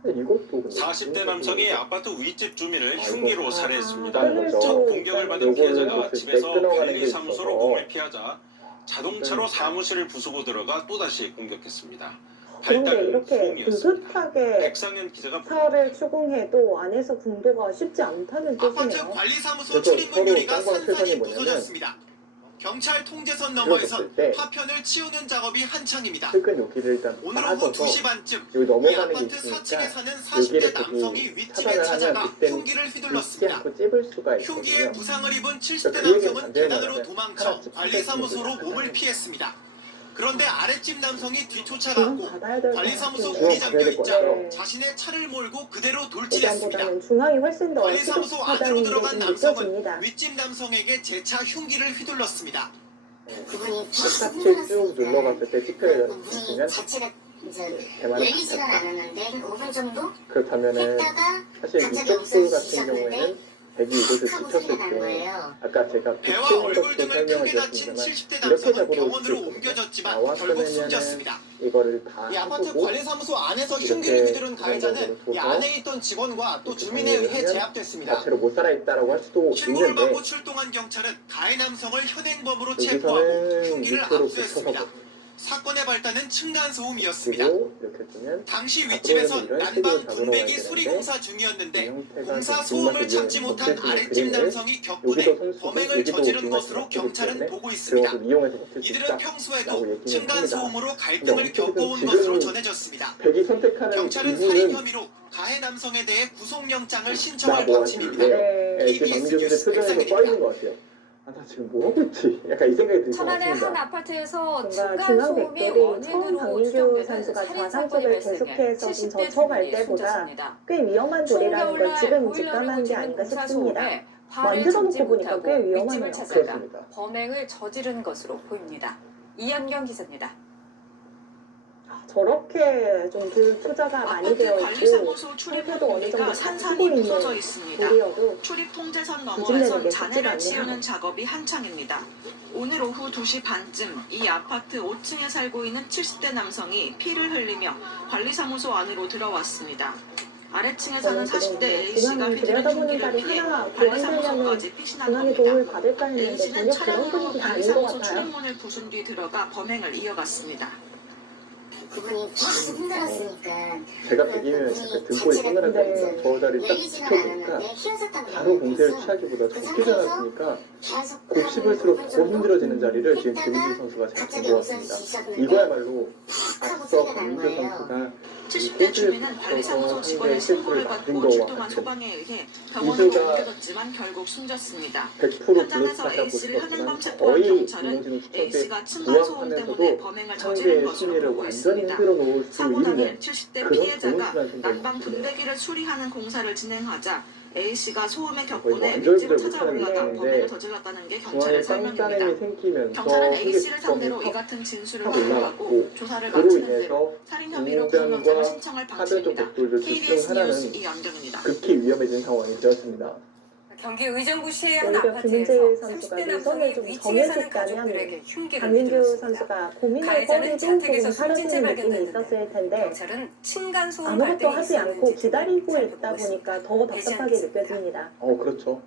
이것도 근데 40대 남성이 아파트 윗집 주민을 아, 흉기로 이거 살해했습니다. 끈을 첫 또 공격을 받은 요거를 피해자가 줬을 때 집에서 끊어가는 게 편리사무소로 있어서 몸을 피하자 자동차로 사무실을 부수고 들어가 또다시 공격했습니다. 그런데 발달 이렇게 소음이었습니다. 느긋하게 백상현 기자가 사활을 추궁해도 안에서 궁도가 쉽지 않다는 아파트 뜻이네요. 관리사무소 그래서 출입문 서로 유리가 쌍방 최선이 산산이 뭐냐면 부서졌습니다. 경찰 통제선 너머에선 들어섰을 때 파편을 치우는 작업이 한창입니다. 최근 여기를 일단 오늘 오후 빠져서 2시 반쯤 여기 이 넘어가는 게 아파트 있으니까 4층에 사는 여기를 40대 남성이 보기 윗집에 차단을 찾아가 하면 그때는 흉기를 잊지 휘둘렀습니다. 않고 찝을 수가 흉기에 있거든요. 부상을 입은 그러니까 70대 그 얘기는 남성은 반대로 계단으로 말하면 도망쳐 하나씩 관리사무소로 찝을 몸을 수가 피했습니다. 그런데 아랫집 남성이 이건 뒤쫓아갔고 받아야 될 것 관리사무소 같은데. 문이 잠겨 있자 네. 자신의 차를 몰고 그대로 돌진했습니다. 예전보다는 중앙이 훨씬 더 관리사무소 안으로 시급하다는 게 들어간 좀 남성은 느껴집니다. 윗집 남성에게 재차 흉기를 휘둘렀습니다. 그분이 똑같이 쭉 눌러갔을 때 찍혀야 있으면 자체가 이제 대만을 열리지는 받았다. 않았는데 한 5분 정도 그렇다면은 했다가 사실 갑자기 이쪽 수 같은 없어지셨는데 경우에는 백이 이곳을 하고 지켰을 소리가 난 때 거예요. 아까 제가 배와 붙이는 얼굴 것도 등을 설명을 크게 다친 드렸지만 70대 이렇게 남성은 잡으러 병원으로 올수 옮겨졌지만 결국 나왔으면은 숨졌습니다. 이거를 다 이 아파트 해보고 관리사무소 안에서 이렇게 흉기를 휘두른 가해자는 기본적으로 이 둬서 안에 있던 직원과 또 이렇게 주민에 의해 정리를 하면 제압됐습니다. 자체로 못 살아있다라고 할 수도 신고를 있는데 받고 출동한 경찰은 가해 남성을 현행범으로 체포하고 여기서는 흉기를 밑으로 압수했습니다. 붙여서 사건의 발단은 층간소음이었습니다. 그리고 이렇게 두면 당시 앞으로는 윗집에선 이런 난방 식으로 작업을 분배기 해야 수리 되는데 공사 중이었는데 이 형태가 공사 좀 소음을 정말 참지 이게 못한 버틸 아랫집 그림을 남성이 격분해 여기도 손수건, 범행을 여기도 저지른 정말 것으로 버티기 경찰은 때문에 보고 있습니다. 그것을 이용해서 버틸 수 이들은 있다라고 평소에도 얘기는 층간소음으로 근데 갈등을 어떻게든 겪어온 지금 것으로 전해졌습니다. 백이 선택하는 경찰은 살인 이유는 혐의로 가해 남성에 대해 구속영장을 나 신청할 뭐 방침입니다. 하지? 네. 왜 지금 TBS 강규 뉴스 선생 표정에서 백상일입니다. 떠 있는 것 같아요. 아, 나 지금 뭐 하고 있지? 약간 이 생각이 들 것 천안의 한 같습니다. 아파트에서 뭔가 층간 중앙 소음이 백돌이 처음 원인으로 강민규 추정되는 선수가 살인 사건이 좌상쪽을 발생해 계속해서 좀 70대 젖혀갈 주민이 때보다 숨졌습니다. 꽤 위험한 돌이라는 걸 지금 직감한 게 아닌가 싶습니다. 만들어놓고 보니까 꽤 위험하네요. 그렇습니다. 범행을 저지른 것으로 보입니다. 이현경 기자입니다. 저렇게 좀 투자가 많이 아파트 되어 있고 관리사무소 출입문 형태도 어느 정도 유리가 갖추고 산산이 부서져 있는 있습니다. 돌이어도 출입 통제선 부질내는 너머에선 게 쉽지가 잔해를 않네요. 치우는 작업이 한창입니다. 오늘 오후 2시 반쯤 이 아파트 5층에 살고 있는 70대 남성이 피를 흘리며 관리사무소 안으로 들어왔습니다. 아래층에 사는 40대 A씨가 중앙에 휘두른 들여다보는 흉기를 자리 피해 하나 관리사무소까지 보완되려면 피신한 중앙에 겁니다. 도움을 받을까 했는데 A씨는 전혀 그런 차량으로 분위기가 아닌 것 관리사무소 같아요. 출입문을 부순 뒤 들어가 범행을 이어갔습니다. 그분이 계속 힘들었으니까 제가 백이면 약간 등골이 서늘하거든요. 저 자리 딱 열리지는 지켜보니까 않았는데 힘썼다는 바로 공세를 거예요. 취하기보다 그 좋게 자랐으니까 계속 곱씹을수록 더 힘들어지는 자리를 지금 했다가 김민주 선수가 잘 갑자기 공부했습니다. 없어지셨는데 이거야말로 하고 앞서 소리가 난 김민주 거예요. 선수가 70대 주민은 관리사무소 직원의 신고를 받고 출동한 소방에 의해 병원으로 이수가 옮겨졌지만 결국 숨졌습니다. 100% 현장에서 블루스타라고 A씨를 싶었지만 현행범 체포한 거의 경찰은 이몽진 수첩에 A씨가 층간소음 때문에 부합하면서도 범행을 저지른 상대의 것으로 심리를 보고 완전히 있습니다. 흔들어 놓을 수 사고 당일 있는 70대 그런 피해자가 좋은 생각이 난방 듭니다. 분배기를 수리하는 공사를 진행하자 A씨가 소음에 거의 격분해 완전 윗집을 못하는 찾아올라가 상황인데 범행을 저질렀다는 게 중앙에 경찰의 쌍따님이 설명입니다. 생기면서 경찰은 A씨를 소개팅이 상대로 이 확 같은 진술을 확 확보하고 올라갔고 조사를 그로 마치는 대로 인해서 살인 혐의로 구속영장을 신청할 사별적 방침입니다. 백돌들 KBS 뉴스 집중하라는 이연경입니다. 극히 위험해진 상황이 되었습니다. 경기 의정부시의 한 오히려 아파트에서 김민재 선수가 30대 노선을 남성이 좀 위층에 사는 정해줬다면 가족들에게 흉기를 강민규 휘둘렀습니다. 선수가 고민할 가해자는 거리도 자택에서 조금 숨진 채 사라지는 느낌이 발견됐는데 있었을 텐데 경찰은 층간소음 아무것도 발생이 하지 않고 있었는지 기다리고 살펴보고 있다 있습니다. 보니까 더 답답하게 배제하겠습니다. 느껴집니다. 그렇죠.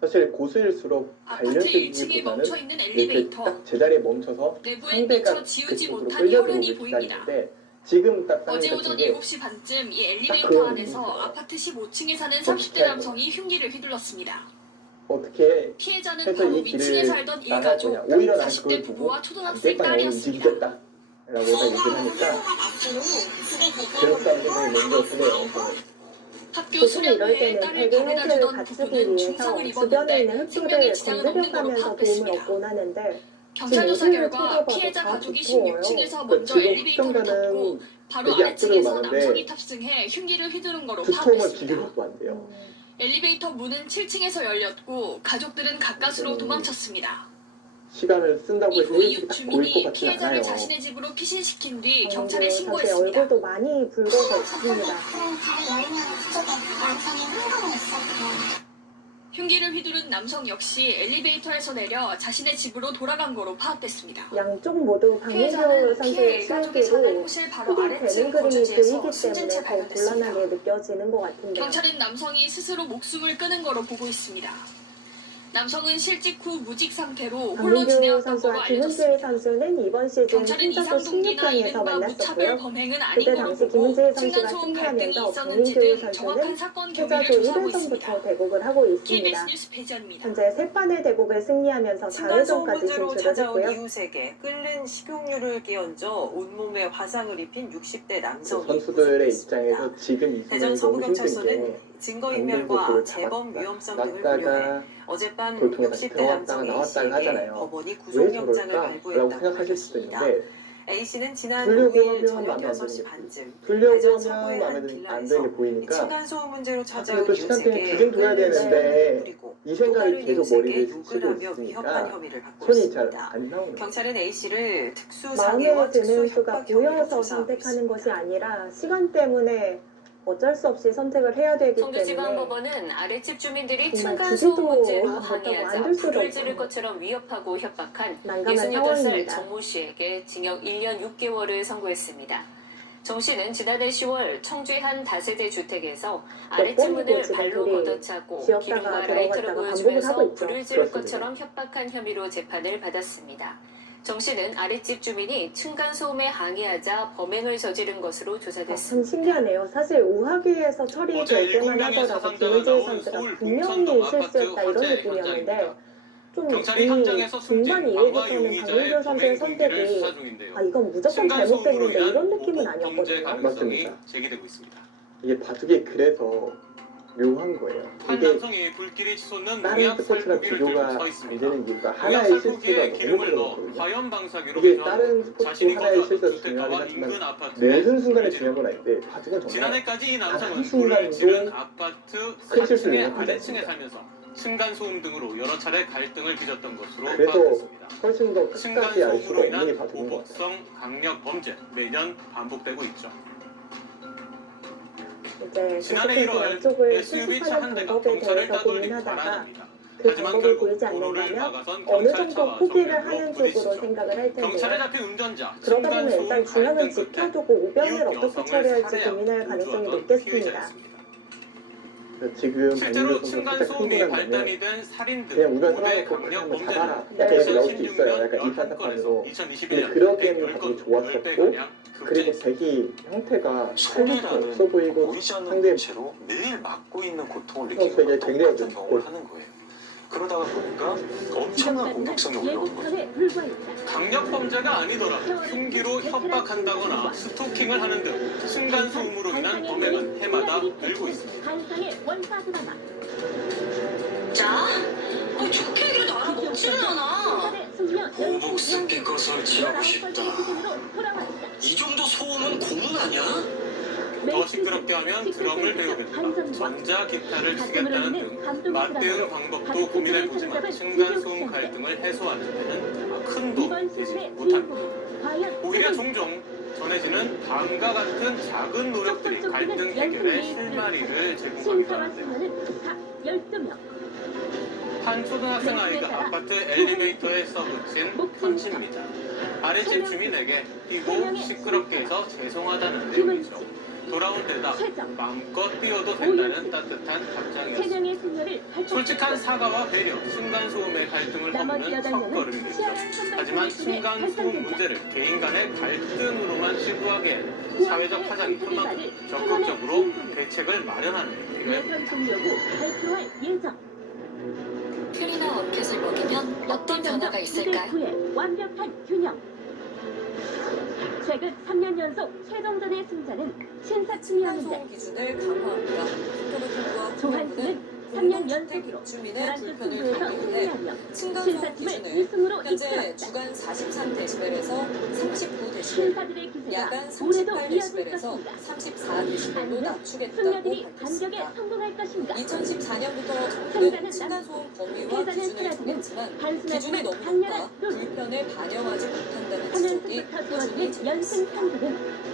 사실 고수일수록 아파트 1층에 관련되기보다는 멈춰있는 이렇게 엘리베이터. 딱 제자리에 멈춰서 내부에 상대가 미처 지우지 그쪽으로 못한 끌려들고 혈흔이 보입니다. 기다리는데 지금 딱 어제 상황이 오전 같은 게 7시 반쯤 이 딱 엘리베이터 그런 안에서 분위기예요. 아파트 15층에 사는 어떻게 30대 남성이 흉기를 휘둘렀습니다. 어떻게 피해자는 해서 바로 이 위층에 길을 살던 나갈 일가족, 거냐. 오히려 난 40대 그걸 보고 부부와 초등학생 안될까 딸이었습니다. 움직이겠다 라고 다 얘기를 하니까 그런 사람들이 먼저 그래요. 학교 보통 수련 이럴 후에 때는 딸을 배경을 데려다 주던 갖추기 부부는 위해서 중상을 주변에 있는 입었는데 생명에 흙들을 지장은 없는 거로 건드려가면서 도움을 파악됐습니다. 얻곤 하는데 경찰 조사 지금 결과 모습을 피해자 찾아봐도 가족이 다 두꺼워요. 16층에서 그 먼저 지금 엘리베이터를 탔고 시청자는 바로 되게 아래층에서 앞쪽으로 남성이 가는데 탑승해 흉기를 휘두른 거로 두통을 파악됐습니다. 비교도 안 돼요. 엘리베이터 문은 7층에서 열렸고 가족들은 가까스로 도망쳤습니다. 시간을 쓴다고 해서 이후 일찍 이웃 딱 보일 것 주민이 같지 않아요. 피해자를 자신의 집으로 피신시킨 뒤 강민규 경찰에 선수의 신고했습니다. 얼굴도 많이 붉어져 있습니다. 흉기를 휘두른 남성 역시 엘리베이터에서 내려 자신의 집으로 돌아간 거로 파악됐습니다. 양쪽 모두 강민규 피해자는 피해 선수의 일가족이 사는 실기로 곳일 바로 크게 되는 아래층 그림이 거주지에서 보이기 숨진 때문에 채 더 발견됐습니다. 곤란하게 느껴지는 것 같은데요. 경찰은 남성이 스스로 목숨을 끊은 거로 보고 있습니다. 남성은 실직 후 무직 상태로 홀로 박민규 지내었던 선수와 걸로 김은재 알려졌습니다. 선수는 이번 시즌 경찰은 신사도 이상동기나 16강에서 이른바 무차별 만났었고요. 범행은 아닌 그때 걸로 당시 보고 김은재 선수가 층간소음 갈등이 승리하면서 있었는지 박민규 등 정확한 선수는 사건 경위를 패자조 조사하고 있습니다. 1회전부터 대국을 하고 KBS 있습니다. 뉴스 배지연입니다. 현재 세 판의 대국을 승리하면서 층간소음 4회전까지 문제로 진출을 찾아온 했고요. 이웃에게 끓는 식용유를 끼얹어 온몸에 화상을 입힌 60대 남성이 선수들의 구속됐습니다. 입장에서 지금 이 대전 순간이 너무 힘든 서부경찰서는 게 증거인멸과 안전구조를 재범 잡았다. 위험성 등을 고려해 맞다가 어젯밤 돌통에 다시 60대 들어갔다가 남성 나왔다가 A씨에게 하잖아요. 법원이 왜 구속영장을 저럴까? 라고 발부했다고 생각하실 수도 밝혔습니다. 있는데 A씨는 지난 풀려고 5일 하면 저녁 마음에 안 6시 드는 반쯤 풀려고 대전 하면 서구의 마음에 한 안 되는 빌라에서 게 보이니까 층간소음 문제로 찾아온 그래도 시간대에 이웃에게 구경 둬야 끓는 되는데 식용유를 뿌리고 이 또 생각이 다른 계속 이웃에게 머리를 욕을 스치고 하며 위협한 있으니까 혐의를 받고 손이 잘 있습니다. 안 나오는 거예요. 경찰은 A씨를 특수 마음에 상해와 특수 드는 수가 협박 혐의로 보여서 조사하고 선택하는 있습니다. 것이 아니라 시간 때문에 어쩔 수 없이 선택을 해야 되기 때문에 성주지방법원은 아랫집 주민들이 정말 층간소음 주지도 문제로 못하고 항의하자 앉을 수도 불을 없고 지를 것처럼 위협하고 협박한 난감한 68살 상황입니다. 정모 씨에게 징역 1년 6개월을 선고했습니다. 정 씨는 지난해 10월 청주의 한 다세대 주택에서 아랫집 문을 발로 걷어차고 지었다가 기름과 들어갔다가 라이터를 반복을 하고 보여주면서 있죠. 불을 지를 그렇습니다. 것처럼 협박한 혐의로 재판을 받았습니다. 정 씨는 아랫집 주민이 층간소음에 항의하자 범행을 저지른 것으로 참 조사됐습니다. 신기하네요. 사실 우하기에서 처리 어제 결정을 7명의 하더라도 사상자가 김은재 나온 선수가 서울 분명히 봉천동 아파트 실수였다 이런 화재 느낌이었는데 현장입니다. 좀 경찰이 이 현장에서 중반 숨진 방화 이후부터는 용의자의 박민규 선수의 범행 동기를 선택이 수사 중인데요. 아 이건 무조건 층간소음으로 잘못됐는데 인한 이런 느낌은 보복 범죄 아니었거든요. 가능성이 맞습니다. 제기되고 있습니다. 이게 바둑이 그래서 묘한 거예요. 한 이게 남성이 불길이 치솟는 다른 농약 스포츠랑 살포기를 비교가 들고 서 안 있습니다. 되는 이유가 농약 하나의 실수가 살포기에 너무 기름을 넣어 크거든요. 화염 방사기로 이게 개조한 다른 후 스포츠 자신이 하나의 거주하는 실수가 중요하긴 주택가와 인근 하지만 아파트에 매순 순간에 불을 중요한 건 지르고 아닌데 바둑은 정말 지난해까지 이 남성은 한 불을 지른 순간도 아파트 큰 실수를 4층의 일으킨 아래층에 적이 살면서 층간소음 등으로 여러 차례 갈등을 빚었던 것으로 그래도 파악됐습니다. 훨씬 더 끝까지 알 수가 층간소음으로 없는 게 인한 바둑인 것 같아요. 보복성 강력 범죄 매년 반복되고 있죠. 이제 지난해 계속해서 1월 양쪽을 SUV 차 한 수습하는 대가 방법에 경찰을 대해서 따돌리고 고민하다가 달아납니다. 그 하지만 방법을 결국 보이지 도로를 않는다면 막아선 어느 정도 경찰차와 포기를 정면으로 하는 쪽으로 부딪히죠. 생각을 할 경찰에 텐데요. 잡힌 운전자, 그러다 보면 일단 층간소음 중앙을 갈등 끝에 지켜두고 우변을 이웃 어떻게 여성을 처리할지 살해하고 고민할 가능성이 도주하던 높겠습니다. 피해자였습니다. 지금 실제로 박민규 선수가 층간소음이 살짝 발단이 흥분한 된 살인 등 그냥 우변 5대 사람을 강력 한번 잡아라. 범죄는 약간 이렇게 나올 수도 있어요. 2016년 약간 2판 11건에서 4판으로 2021년 그러기에는 바둑이 좋았었고 10배가량 그리고 급증했습니다. 백이 형태가 손해라는 없어 보이고 보이지 않는 상대 채로 매일 맡고 있는 고통을 선수에게 느끼는 굉장히 똑같은 경험을 하는 거예요. 그러다가 보니까 엄청난 공격성이 올라오는 거죠. 강력 범죄가 아니더라도 흉기로 협박한다거나 스토킹을 하는 등 층간소음으로 인한 범행은 해마다 늘고 있습니다. 자, 좋게 얘기를 나랑 먹지는 않아. 보복 스피커 설치하고 싶다. 이 정도 소음은 고문 아니야? 더 시끄럽게 하면 드럼을 배우겠다, 전자 기타를 치겠다는 등 맞대응 방법도 고민해보지만 층간소음 갈등을 해소하는 데는 큰 도움이 되지 못합니다. 오히려 종종 전해지는 다음과 같은 작은 노력들이 갈등 해결에 실마리를 제공한다는데요. 한 초등학생 아이가 아파트 엘리베이터에 써붙인 편지입니다. 아랫집 주민에게 뛰고 시끄럽게 해서 죄송하다는 내용이죠. 돌아온 대답, 마음껏 뛰어도 된다는 따뜻한 답장이었습니다. 솔직한 사과와 배려, 층간소음의 갈등을 허무는 첫걸음이겠죠. 하지만 층간소음 문제를 개인 간의 갈등으로만 치부하기에는 사회적 파장이 큰 만큼 적극적으로 대책을 마련하는 게 필요해 보입니다. 퓨리나 원켓을 먹이면 어떤 변화가 있을까요? 최근 3년 연속 최종전의 승자는 신사춘이었는데 기준을 강화합니다. 국토교통부와 조한수는 3년 연속으로 주민의 11개 불편을 승부에서 감안해 승리하며 층간소음 신사춤을 기준을 1승으로 현재 이끌었다. 주간 43데시벨에서 39데시벨, 신사들의 기세가 야간 올해도 38데시벨에서 이어질 것입니다. 34데시벨로 아니면 낮추겠다고 승려들이 반격에 밝혔습니다. 성공할 것인가? 2014년부터 승자는 정부는 층간소음 범위와 패자는 기준을 사라지는 정했지만 단순하지만 기준이 너무 강렬한 높아 룰. 불편에 반영하지 못한다는 지적이 하면서부터 꾸준히 주어지는 연승 제기됐습니다. 선수는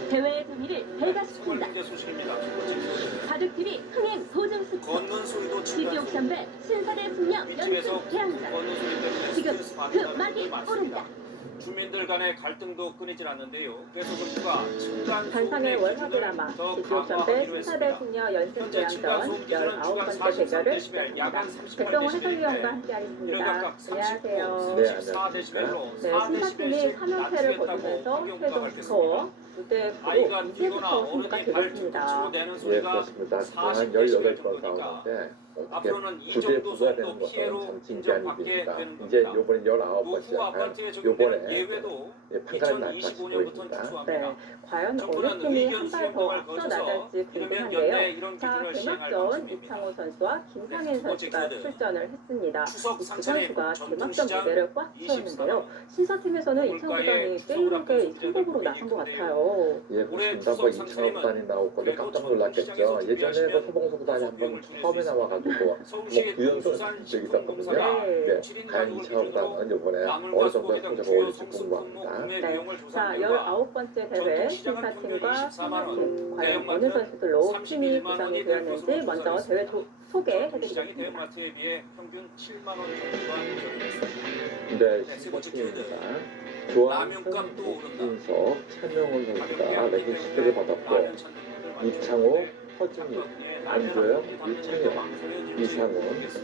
대회의 재미를 서울 배가시킨다. 문제 소식입니다. 첫 번째 소식입니다. 바둑TV 흥행 보증 스포 걷는 소리도 지기옥 선배 신사대 승려 윗집에서 연승 개항전 걷는 소리 때문에 지금 스트레스 그 받는다는 막이 분들 많습니다. 오른다. 주민들 간의 갈등도 끊이질 않는데요. 대소정부가 층간 관상의 월화 드라마 지지옥선배 신사대 숙녀 연승 대항전 19번째 대결을 시작합니다. 백성호 해설위원과 함께하겠습니다. 안녕하세요. 네, 안녕하세요. 네, 신사팀이 3연패를 거두면서 최종 스코어 9대9로 이제부터 승부가 되겠습니다. 예, 그렇습니다. 한 18번 싸우는데 어떻게 9대 9가 되는 것은 참 진지한 일입니다. 이제 요번에 19번째, 요번에 판가름 날까 싶고 있습니다. 네, 과연 어느 팀이 한 발 더 앞서 나갈지 궁금한데요. 자, 개막전 이창호 선수와 김상현 선수가 출전을 했습니다. 이 두 선수가 개막전 무대를 꽉 채웠는데요. 신사팀에서는 이창호 구단이 게임하게 선곡으로 나선 것 같아요. 예, 그렇습니다. 뭐 이창호 구단이 나올 건데 깜짝 놀랐겠죠. 예전에 뭐 서봉석 구단이 한번 처음에 나와가지고 뭐 9연승을 적이 있었거든요. 네, 과연 이창호 구단은 이번에 어느 정도의 성적을 올릴지 궁금합니다. 네, 자, 19번째 대회 신사팀과 신사팀 과연 어느 선수들로 팀이 구성이 되었는지 먼저 대회 소개해드리겠습니다. 대형마트에 비해 평균 7만 원 정도가 인정됐습니다. 네, 신사팀입니다. 조한승, 박진석, 차명훈 선수가 랭킹 10대를 받았고 이창호, 허진희, 안조영, 유창현, 이상훈,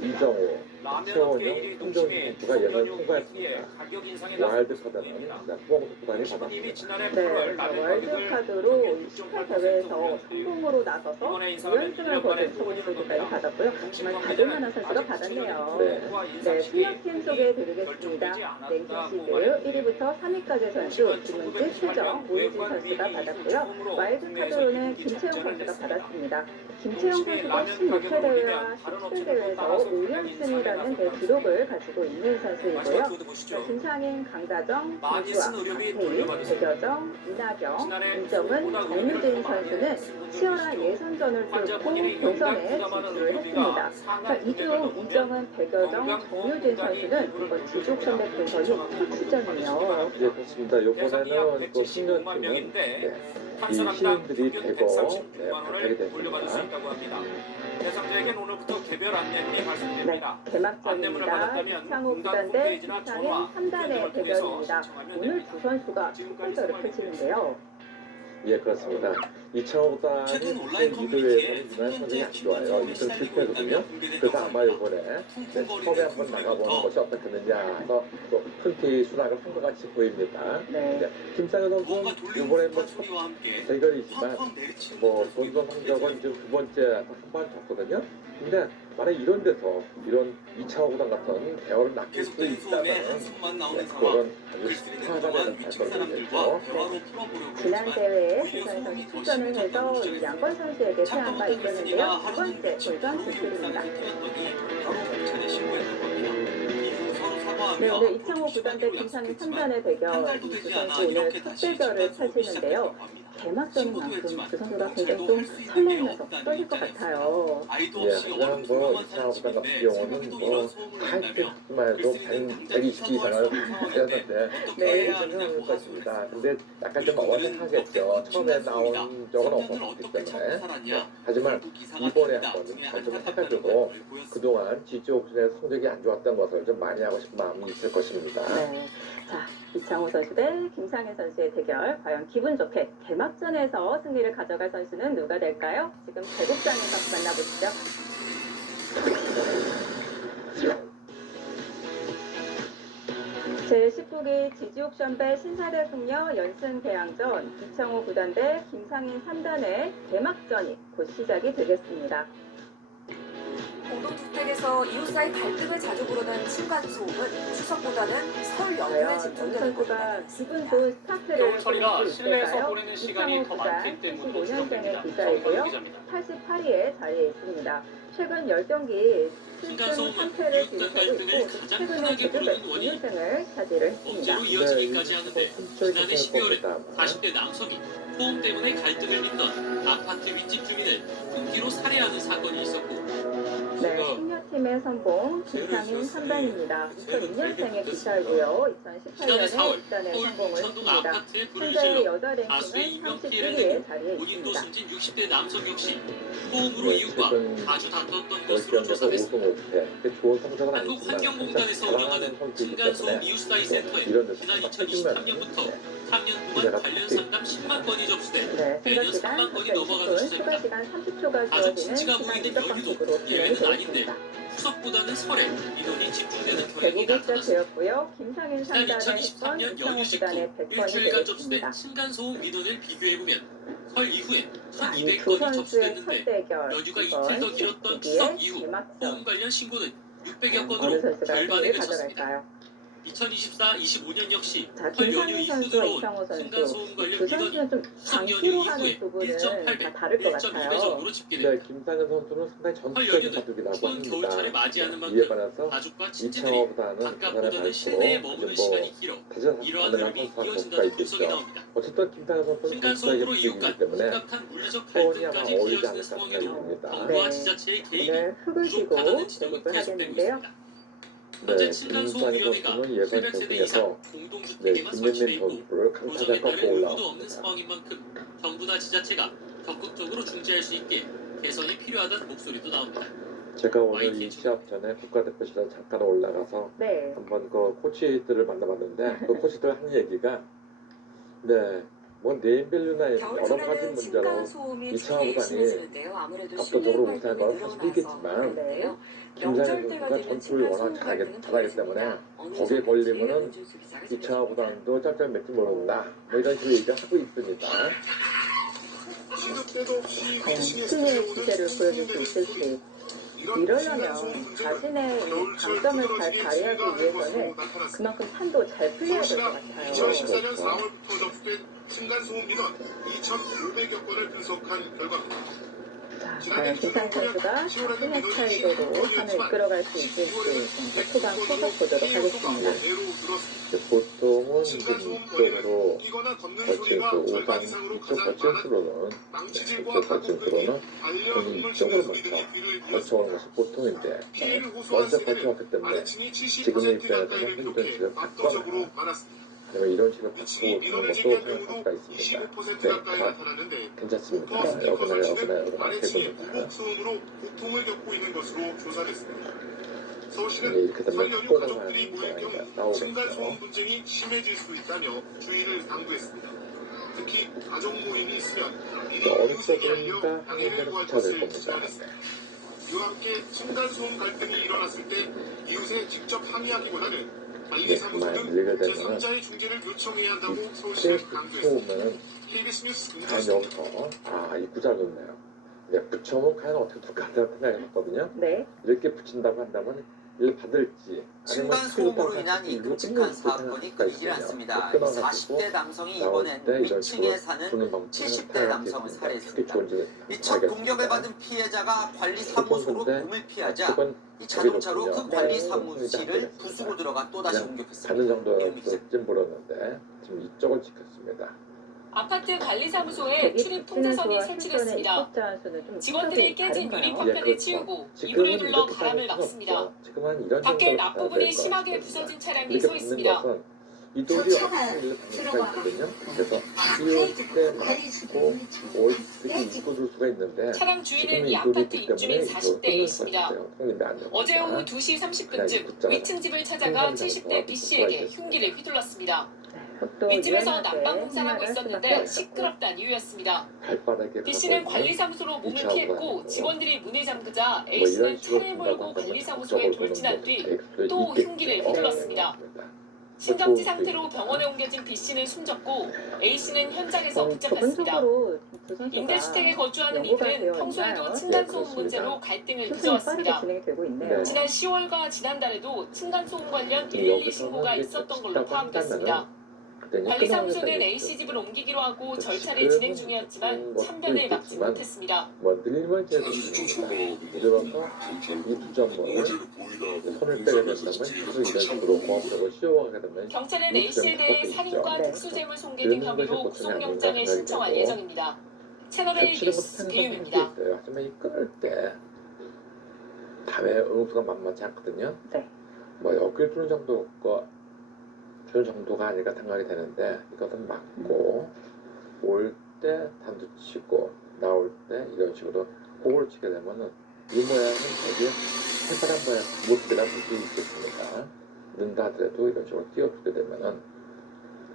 이정호, 최원영, 손정희 선수가 예선 통과했습니다. 와일드카드는 후봉석 구단이 받았습니다. 네, 와일드카드로 18대회에서 성공으로 나서서 2연승을 거둔 후봉석 구단이 받았고요. 정말 받을 만한 선수가 받았네요. 네, 신협팀 소개해드리겠습니다. 랭킹 시드 1위부터 3위까지 선수 김은지, 최정, 모유진 선수가 받았고요. 와일드카드로는 김채영 선수가 받았습니다. 김채영 선수가 16회 대회와 17대회에서 5연승이라는 기록을 가지고 있는 선수이고요. 김상인, 강다정, 김주아, 박혜인, 백여정, 이나경, 이정은, 장유진 선수는 치열한 예선전을 뚫고 본선에 진출을 했습니다. 자, 이중 이정은, 백여정, 정유진 선수는 이번 지족선배 본선이 첫 출전이에요. 예, 그렇습니다. 이번에는 또 신년팀은 이 시민들이 대거 발탁이 됐습니다. 대상자에겐 오늘부터 개별 안내문이 발송됩니다. 네, 개막전입니다. 이창호 구단 대 김상인 3단의 대결입니다. 오늘 두 선수가 첫 대결을 펼치는데요. 예, 그렇습니다. 이창호 구단이 무대에서는 유난 성적이 안 좋아요. 2승 7패거든요. 그래서 아마 이번에 처음에 한번 나가보는 것이 어떻겠느냐 해서 또 큰 티 수락을 한 것 같이 보입니다. 네. 김상현 선수는 이번에 뭐 첫 대결이지만 뭐 본선 성적은 지금 두 번째 한번 졌거든요. 근데 만약 이런 데서 이런 이창호 구단 같은 대열을 낚일 수 있다면 그건 아주 스타가 되는 발걸음이겠죠. 지난 대회에 부산 선수 출전을 해서 양권 선수에게 패한 바 있었는데요. 두 번째 본선 진출입니다. 네, 오늘 이창호 구단 대 김상인 3단의 대결, 이 두 선수 오늘 첫 대결을 펼치는데요. 개막전인 만큼 두 선수가 굉장히 좀 설레면서 떨릴 것 같아요. 예, 그냥 뭐 이창호 구단 같은 경우는 뭐 타이틀만 해도 120기 이상을 하였는데 생각할 것입니다. 근데 약간 좀 어색하겠죠. 처음에 나온 적은 없었기 때문에. 하지만 이번에 한번 잘 좀 해가지고 그동안 지지옥순의 성적이 안 좋았던 것을 좀 많이 하고 싶은 마음이 있을 것입니다. 네. 자, 이창호 선수 대 김상현 선수의 대결, 과연 기분 좋게 개막전에서 승리를 가져갈 선수는 누가 될까요? 지금 대국장에서 만나보시죠. 제19기 지지옥션배 신사대 숙녀 연승 대항전 이창호 구단 대 김상인 3단의 개막전이 곧 시작이 되겠습니다. 공동주택에서 이웃 사이 갈등을 자주 부르는 층간소음은 추석보다는 설 연휴에 집중되는 것으로 기분 좋은 스타트를 겨울철이라 실내에서 있을까요? 보내는 시간이 더 많기 때문에 85년생의 기자이고요. 88위에 자리해 있습니다. 최근 10경기 7승 3패를 기록하고 있고 최근에 제주도 2승을 차지를 했습니다. 억지로 이어지기까지 하는데 지난해 12월에 40대 남성이 소음 때문에 갈등을 빚던 아파트 윗집 주민을 흉기로 살해하는 사건이 있었고 네, 신여팀의 2등의 선봉 김상인 3단입니다. 2002년생의 기사이고요. 지난해 2018년에 4월 입단에 서울 성공을 문천동 했습니다. 아파트에 불을 현재 질러 여자 가수의 랭킹은 인명 피해를 내고 31위에 자리에 본인도 있습니다. 숨진 60대 남성 역시 소음으로 네, 이웃과 최근 자주 다퉜던 것으로 월드컵에서 조사됐습니다. 5등 5패 좋은 성적은 아니지만 한국환경공단에서 운영하는 층간소음 이웃사회 센터에 지난 2023년부터 3년 동안 관련 상담 10만 건이 접수돼 네, 매년 생각 3만 건이 시간 넘어가는 30분, 추가 추세입니다. 시간 30초가 가족 주어지는 친지가 시간 모이는 분석 여유도 방식으로 진행이 예외는 아닌데 되겠습니다. 추석보다는 설에 인원이 집중되는 경향이 대구가 나타났습니다. 시작되었고요. 김상인 지난 3단에 했던 2023년 이창호 연휴 직후 9단의 100건이 일주일간 접수된 되겠습니다. 층간소음 민원을 비교해보면 설 이후에 자, 이 1200건이 두 선수의 첫 접수됐는데 대결 연휴가 이번 이틀 더 길었던 12의 추석 이후 개막전. 소음 관련 신고는 600여 어느 건으로 선수가 절반에 승리를 그쳤습니다. 가져갈까요? 2024-25년 역시 자, 설 연휴 김상인 이후 선수와 들어온 이창호 선수 층간소음 관련 두 민원이 선수는 좀 추석 연휴 장기로 하는 이후에 부분은 1.8배, 다 다를 것 1.2배 같아요. 정도로 집계됩니다. 네, 김상현 선수는 상당히 설 전투적인 연휴는 바둑이라고 추운 겨울철을 합니다. 맞이하는 이에 만큼 반해서 가족과 친지들이 이창호보다는 바깥보다는 부산에 실내에 밝고 머무는 좀 시간이 길어 다시 이러한 가능한 흐름이 선수가 이어진다는 있겠죠. 분석이 나옵니다. 어쨌든 김상현 선수는 층간소음으로 전투적인 이웃 간 바둑이기 때문에 심각한 물리적 소원이 아마 갈등까지 어울리지 이어지는 않을까 상황에도 생각이 듭니다. 정부와 네. 지자체의 개입이 오늘 흙을 쥐고 부족하다는 지적은 대국을 계속되고 하겠는데요. 있습니다. 현재 네, 층간소음위원회가 김상현 선수는 예선 700세대 경기에서 이상 네, 공동주택에만 설치돼 김민민 있고 선수를 강타자 도정에 따를 꺾고 요구도 없는 올라옵니다. 상황인 만큼 정부나 지자체가 적극적으로 중재할 수 있게 개선이 필요하다는 목소리도 나옵니다. 제가 오늘 YTN 이 시합 전에 국가대표실에 잠깐 올라가서 네. 한번 그 코치들을 만나봤는데 그 코치들 하는 얘기가 뭐 네임밸류나 여러 가지 문제로 이창호 구단이 압도적으로 우세한 건 사실이겠지만 김상현 선수가 전투를 워낙 잘하기 때문에 거기에 걸리면은 이창호 구단도 짤짤 맺지 모른다 뭐 이런 식으로 얘기를 하고 있습니다. 과연 승리의 기세를 보여줄 수 있을지 이러려면 자신의 강점을 잘 발휘하기 위해서는 그만큼 판도 잘 풀려야 될 것 같아요. 2014년 4월부터 접수된 층간소음 민원 2,500여 건을 분석한 결과입니다. 자, 과연 김상인 선수가 자신의 스타일대로 판을 이끌어갈 수 있을지 좀 초반 분석 보도록 하겠습니다. 보통은 이쪽으로 거친 그 오상 이쪽 거친수로는 이쪽 거친수로는 돈이 이쪽으로 먼저 거쳐오는 것이 보통인데 먼저 거쳐왔기 때문에 지금의 입장에서는 행동 식을 바꿔라 그러면 이런 식으로 바꾸고 그런 것도 생각할 수가 있습니다. 네, 괜찮습니다. 여기나 해봅니다. 소음으로 고통을 겪고 있는 것으로 조사됐습니다. 서울시는 이렇게 설 되면 연휴 확보가 가족들이 모일 경우 나오겠죠. 층간소음 분쟁이 심해질 수 있다며 주의를 당부했습니다. 특히 가족 모임이 있으면 미리 어느 이웃에게 알려 쪽인가 방해를 하는 구할 데는 것을 겁니다. 지원했습니다. 이와 함께 층간소음 갈등이 일어났을 때 이웃에 직접 항의하기보다는 관리사무소 가만히 등 밀게 되면은 제3자의 중재를 요청해야 한다고 서울시는 강조했습니다. 붙여오면은 KBS 뉴스 과연 여기서 입구 잘 좋네요. 붙여오면 과연 어떻게 될까 생각했거든요. 네. 이렇게 붙인다고 한다면 이를 받을지 층간소음으로 인한 이 끔찍한 사건이 끊이질 않습니다. 40대 남성이 이번엔 위층에 사는 70대 남성을 살해했습니다. 이 첫 공격을 받은 피해자가 관리사무소로 몸을 피하자 이 자동차로 그 관리사무실을 부수고 들어가 또다시 가는 공격했습니다. 정도였을지 모르는데 지금 이쪽을 지켰습니다. 아파트 관리사무소에 출입 통제선이 설치됐습니다. 직원들이 깨진 유리 파편을 치우고 이불을 둘러 바람을 막습니다. 밖에 앞부분이 심하게 부서진 차량이 서 있습니다. 이동이 없는 수가 있거든요. 그래서 이올 때 맞고 올 때 입고 줄 수가 있는데 차량 주인은 이 아파트 입주민 40대이십니다. 어제 오후 2시 네, 30분쯤 위층 집을 찾아가 70대 B씨에게 흉기를 휘둘렀습니다. 윗집에서 난방공사를 하고 있었는데 시끄럽다는 이유였습니다. B씨는 관리사무소로 몸을 피했고 직원들이 문을 잠그자 A씨는 차를 몰고 관리사무소에 돌진한 뒤 또 흉기를 휘둘렀습니다. 심정지 상태로 병원에 옮겨진 B씨는 숨졌고 A씨는 현장에서 붙잡혔습니다. 임대주택에 거주하는 이들은 평소에도 층간소음 문제로 갈등을 빚어왔습니다. 지난 10월과 지난달에도 층간소음 관련 112 신고가 있었던 걸로 파악됐습니다. 관리사무소는 A씨 집을 옮기기로 하고 절차를 진행 중이었지만 참변을 막지 못했습니다. 늘리면 제도입니다. 늘어서 이 두 점을 손을 빼게 된다면 계속 이런 식으로 공학적으로 씌워가게 되면 경찰은 A씨에 대해 살인과 특수재물 손괴 등 혐의로 구속영장을 신청할 예정입니다. 채널A 뉴스 배윤입니다. 하지만 이 끊을 때 밤에 응수가 만만치 않거든요. 네. 뭐 여길 주는 정도가 아니라 생각이 되는데 이것은 맞고 올 때 단두 치고 나올 때 이런 식으로 호구를 치게 되면은 이 모양은 되게 활발한 모습이라 볼 수 있겠습니다. 는다 하더라도 이런 식으로 띄워주게 되면은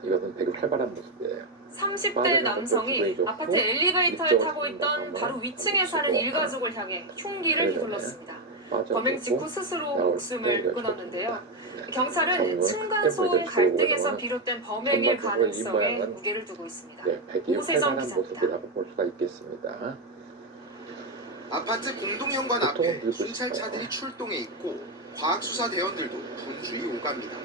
이것은 되게 활발한 모습이에요. 30대 남성이 아파트 엘리베이터에 타고 있던 바로 위층에 사는 일가족을 향해 흉기를 휘둘렀습니다. 범행 직후 스스로 목숨을 끊었는데요. 경찰은 층간소음 갈등에서 비롯된 범행일 가능성에 무게를 두고 있습니다. 오세정 기자입니다. 모습이라고 볼 수가 있겠습니다. 아파트 공동현관 앞에 순찰차들이 출동해 있고 과학수사대원들도 분주히 오갑니다.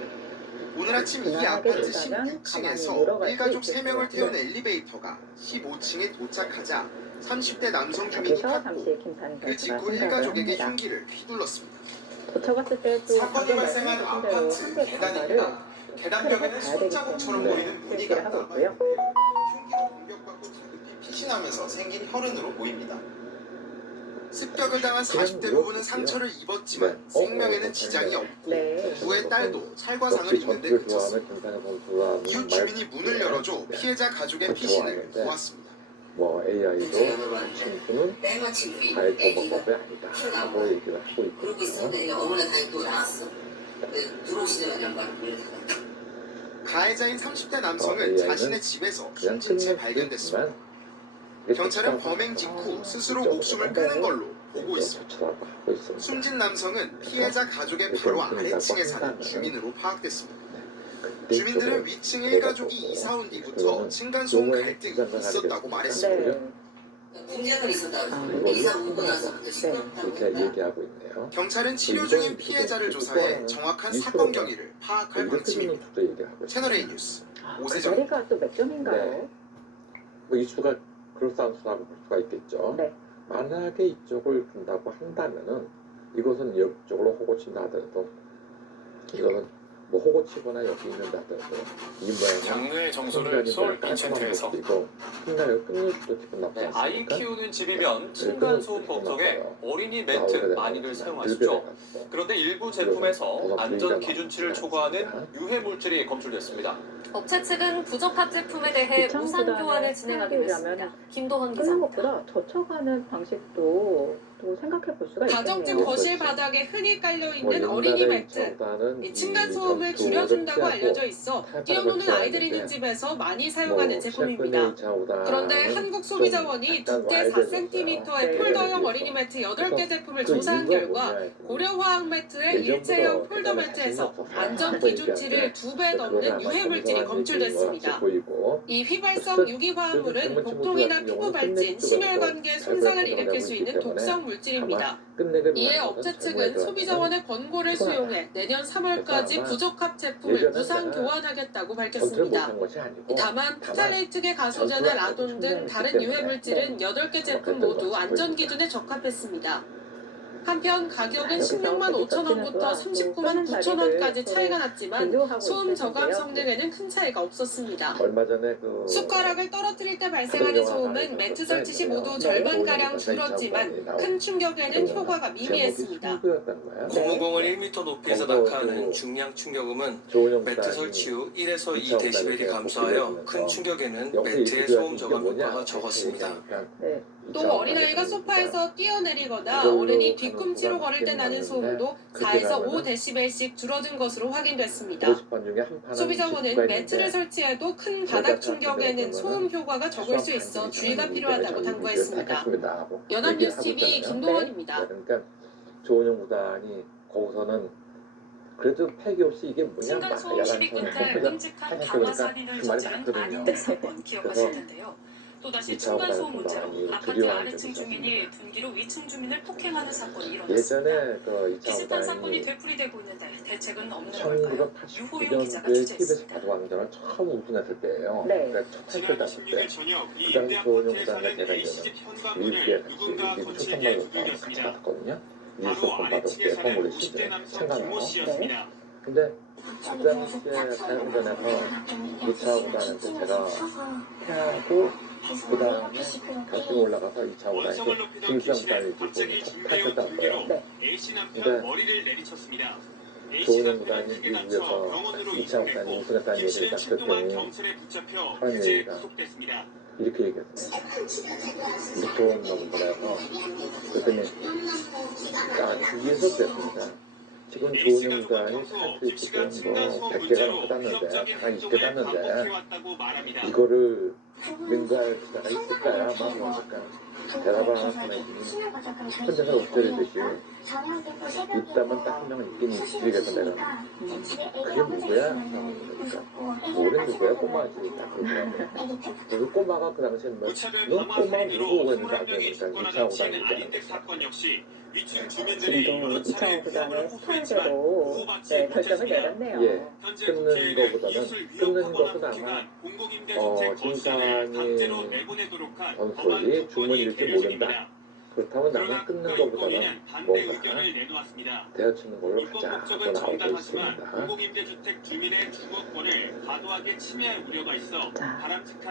오늘 아침 이 아파트 16층에서 일가족 3명을 태운 엘리베이터가 15층에 도착하자 30대 남성 주민이 탔고 그 직후 일가족에게 흉기를 휘둘렀습니다. 도착했을 때또 사건이 발생한 아파트 계단입니다. 계단벽에는 손자국처럼 보이는 무늬가 남아있고요. 흉기로 공격받고 다급히 피신하면서 생긴 혈흔으로 보입니다. 습격을 당한 40대 부부는 상처를 입었지만 생명에는 지장이 없고 부부의 딸도 찰과상을 입는데 그쳤습니다. 이웃 주민이 문을 열어줘 피해자 가족의 피신을 도왔습니다. 뭐 AI도 친구는 아예 도박법이 아니다 라고 얘기를 하고 있거든요. 가해자인 30대 남성은 자신의 집에서 숨진 채 발견됐습니다. 경찰은 범행 직후 스스로 목숨을 끊은 걸로 보고 있습니다. 숨진 남성은 피해자 가족의 바로 아래층에 사는 주민으로 파악됐습니다. 주민들은 위층 1가족이 이사 온 뒤부터 층간소음 갈등이 있었다고 말했습니다. 문제가 있었다고 이사 오고 나서부터 이렇게 얘기하고 있네요. 경찰은 치료 중인 피해자를 조사해 정확한 사건 경위를 파악할 방침입니다. 채널A 뉴스 오세정. 자리가 또 몇 점인가요? 네. 뭐 이슈가 그럴싸한 수사라고 볼 수가 있겠죠. 네. 만약에 이쪽을 준다고 한다면은 이것은 옆쪽으로 호고 친다 하더라도 이거는 뭐 호고 치거나 여기 있는다 하더라도 이 모양은 장르의 정서를 서울 인챈트에서 끝날 끊을 수도 기분 나쁘지 않습니까? 아이 키우는 집이면 층간소음 걱정에 어린이 매트 많이들 사용하시죠. 그런데 일부 제품에서 안전 기준치를 초과하는 유해 물질이 검출됐습니다. 업체 측은 부적합 제품에 대해 무상 교환을 진행하기로 했습니다. 김도헌 끊는 기자입니다. 것보다 젖혀가는 방식도 또 생각해 볼 수가 있겠네요. 가정집 거실 바닥에 흔히 깔려있는 어린이 매트. 층간소음을 줄여준다고 알려져 있어 뛰어노는 아이들 있는 집에서 많이 사용하는 제품입니다. 그런데 한국소비자원이 두께 4cm의 폴더형 어린이 매트 8개 제품을 조사한 결과 고려화학 매트의 일체형 폴더 매트에서 안전 기준치를 2배 넘는 유해물질이 검출됐습니다. 이 휘발성 유기화합물은 복통이나 피부 발진, 심혈관계 손상을 일으킬 수 있는 독성 물질입니다. 이에 업체 측은 소비자원의 권고를 수용해 내년 3월까지 부적합 제품을 무상 교환하겠다고 밝혔습니다. 다만 프탈레이트계 가소제나 라돈 등 다른 유해물질은 8개 제품 모두 안전 기준에 적합했습니다. 한편 가격은 16만 5천 원부터 39만 9천 원까지 차이가 났지만 소음 저감 성능에는 큰 차이가 없었습니다. 얼마 전에 숟가락을 떨어뜨릴 때 발생하는 소음은 매트 설치 시 모두 절반가량 줄었지만 큰 충격에는 효과가 미미했습니다. 고무공을 1m 높이에서 낙하하는 중량 충격음은 매트 설치 후 1에서 2dB이 감소하여 큰 충격에는 매트의 소음 저감 효과가 적었습니다. 또 어린아이가 소파에서 뛰어내리거나 어른이 뒤꿈치로 걸을 때 나는 소음도 4에서 5dB씩 줄어든 것으로 확인됐습니다. 소비자원은 매트를 설치해도 큰 바닥 충격에는 소음 효과가 적을 수 있어 주의가 필요하다고 당부했습니다. 연합뉴스TV 김동원입니다. 그러니까 조은영 구단이 거기서는 그래도 폐기 없이 이게 뭐냐 층간소음 시비 끝날 끔찍한 강화 살인을 저지른 안인대 사건 기억하실 텐데요. 또다시 층간소음 문제로 아파트 아래층 주민이 분기로 위층 주민을 폭행하는 사건이 일어났습니다. 예전에 비슷한 사건이 되풀이되고 있는데 대책은 없는 걸까요? 유호영 기자가 취재했습니다. 가도왕전을 처음 우승했을 때예요. 네. 그러니까 첫 타이틀 땄을 때. 그 당시 조은영 구단과 제가 이제는 미국에 같이 미국 초청방으로 같이 갔거든요. 뉴스 본받을 때 선물을 시즌 참가하고. 네. 근데 그 당시에 가요전에서 2차 구단한테 제가 패하고 그 다음에 가슴 올라가서 2차 오다니까 김수영 구단이 지금 탈퇴했고요. 네. 근데 조은영 구단이 미국에서 2차 구단이 우승했다는 얘기를 딱 듣더니 하는 얘기가 이렇게 얘기했어요. 무서운 놈들에서 그랬더니 이해서 됐습니다. 지금 조은영 구단이 사실 지금 뭐 100개가 넘게 땄는데 다 20개 땄는데 이거를 능가할 수가 있을까요? 막 뭐랄까 대답을 안 하는 혼자서 엎드리듯이 있다면 딱 한 명은 있긴 있으겠어 내가 그게 누구야? 그러니까 우린 누구야? 꼬마지 딱 그러더라고. 그래서 꼬마가 그 당시에는 너 꼬마 누구? 그랬는데 그러니까 2차 오다니까 지금도 이창호 구단의 스타일대로 네, 결정을 내렸네요. 예, 끊는 것은 아마 김상희 선수의 주문일지 모른다. 그렇다면 나는 끊는 것보다는 뭔가 대여치는 걸로 가자 하고 나오고 있습니다. 자,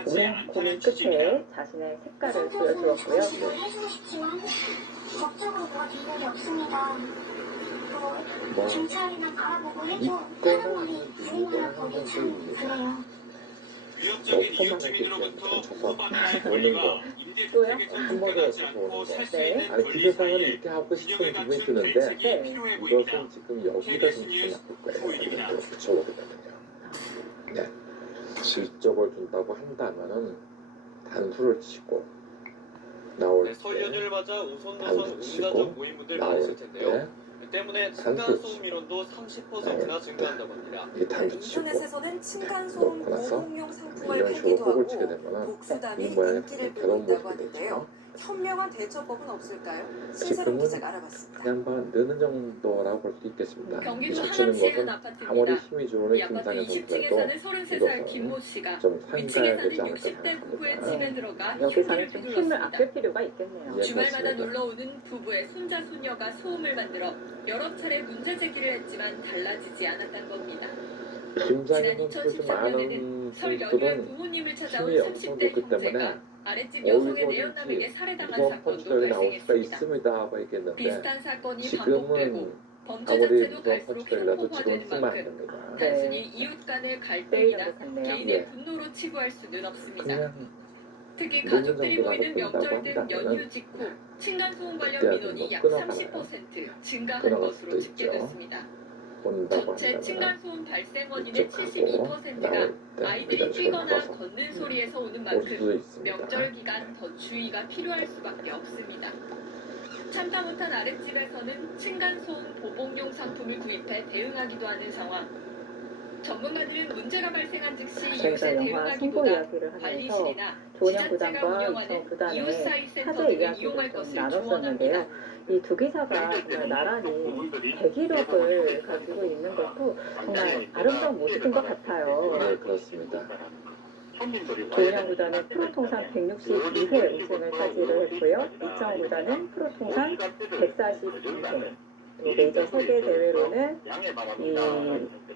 오랜 고민 끝에 자신의 색깔을 보여주었고요. 법적으로 뭐가 된 적이 없습니다. 뭐 경찰이나 알아보고 해줘. 있거나 부인이나 거기 참 그래요. 오는 거 또요? 한 번에 오는 거 네. 아니 기세상은 이렇게 하고 싶은 기분이 드는데 이것은 지금 여기가 좀 기분 나쁠 거예요. 이렇게 붙여보게 되면요. 네. 실적을 준다고 한다면은 단수를 치고 나올 때 설 연휴를 맞아 우선 단수 노선 치고 응가족 모임분들 나올 많으실 텐데요. 때 그 때문에 단수 층간소음 치고 민원도 30%나 증가한다고 합니다. 이 단수 치고 인터넷에서는 층간소음 놓고 나서 보호용 상품을 이런 식으로 팔기도 곡을 치게 하고 되면은 복수단이 이 모양의 인기를 괴로운 보인다고 모습이 하는데요. 되죠. 현명한 대처법은 없을까요? 신세롬 지금은 기자가 알아봤습니다. 그냥 뭐 느는 정도라고 볼 수 있겠습니다. 경기도 붙이는 하남시의 것은 한 아파트입니다. 아무리 힘이 좋은 이 아파트 김상현 20층에 선수라도 사는 33살 김모 이것은 씨가 좀 위층에 상가야 사는 되지 않을까 60대 부부의 생각합니다. 집에 들어가 여기서는 흉기를 좀 힘을 휘둘렀습니다. 아낄 필요가 있겠네요. 예, 주말마다 그렇습니다. 놀러오는 부부의 손자 손녀가 소음을 만들어 여러 차례 문제 제기를 했지만 달라지지 않았던 겁니다. 김상현 지난 선수 2013년에는 많은 설 연휴에 선수들은 부모님을 찾아온 힘이 엄청 30대 좋기 때문에 형제가 아랫집 여성의 어디서든지 내연남에게 살해당한 무서운 사건도 펀치력이 나올 수가 발생했습니다. 있습니다 하고 얘기했는데 비슷한 사건이 지금은 반복되고 범죄 아무리 자체도 무서운 갈수록 펀치력이라도 지금 흉폭화되는 쓰면 안 만큼 됩니다. 단순히 이웃 간의 갈등이나 것 같네요. 개인의 예. 분노로 치부할 수는 없습니다. 그냥 특히 노는 가족들이 정도라도 모이는 명절 등 끈다고 연휴 한다면은 직후 층간소음 관련 그때야 민원이 좀 약 끊어가나요? 30% 증가한 끊어갈 것으로 수도 집계됐습니다. 본다고 전체 한다면 층간소음 발생 원인의 이쪽하고 72%가 나올 때 아이들이 이런 식으로 뛰거나 가서 걷는 소리에서 오는 올 만큼 수도 있습니다. 명절 기간 더 주의가 필요할 수밖에 없습니다. 참다 못한 아랫집에서는 층간소음 보복용 상품을 구입해 대응하기도 하는 상황. 전문가들은 문제가 발생한 즉시 이웃에 저희가 영화 승부 대응하기보다 이야기를 하면서 관리실이나 조은영 지자체가 구단과 운영하는 이창호 구단의 이웃 사이 센터들을 사제 이용할 이야기를 좀 것을 나눴었는데요. 조언합니다. 이 두 기사가 정말 나란히 대기록을 가지고 있는 것도 정말 아름다운 모습인 것 같아요. 네, 그렇습니다. 조은영 구단은 프로통산 162회 우승을 차지를 했고요. 이창호 구단은 프로통산 142회. 메이저 세계 대회로는 이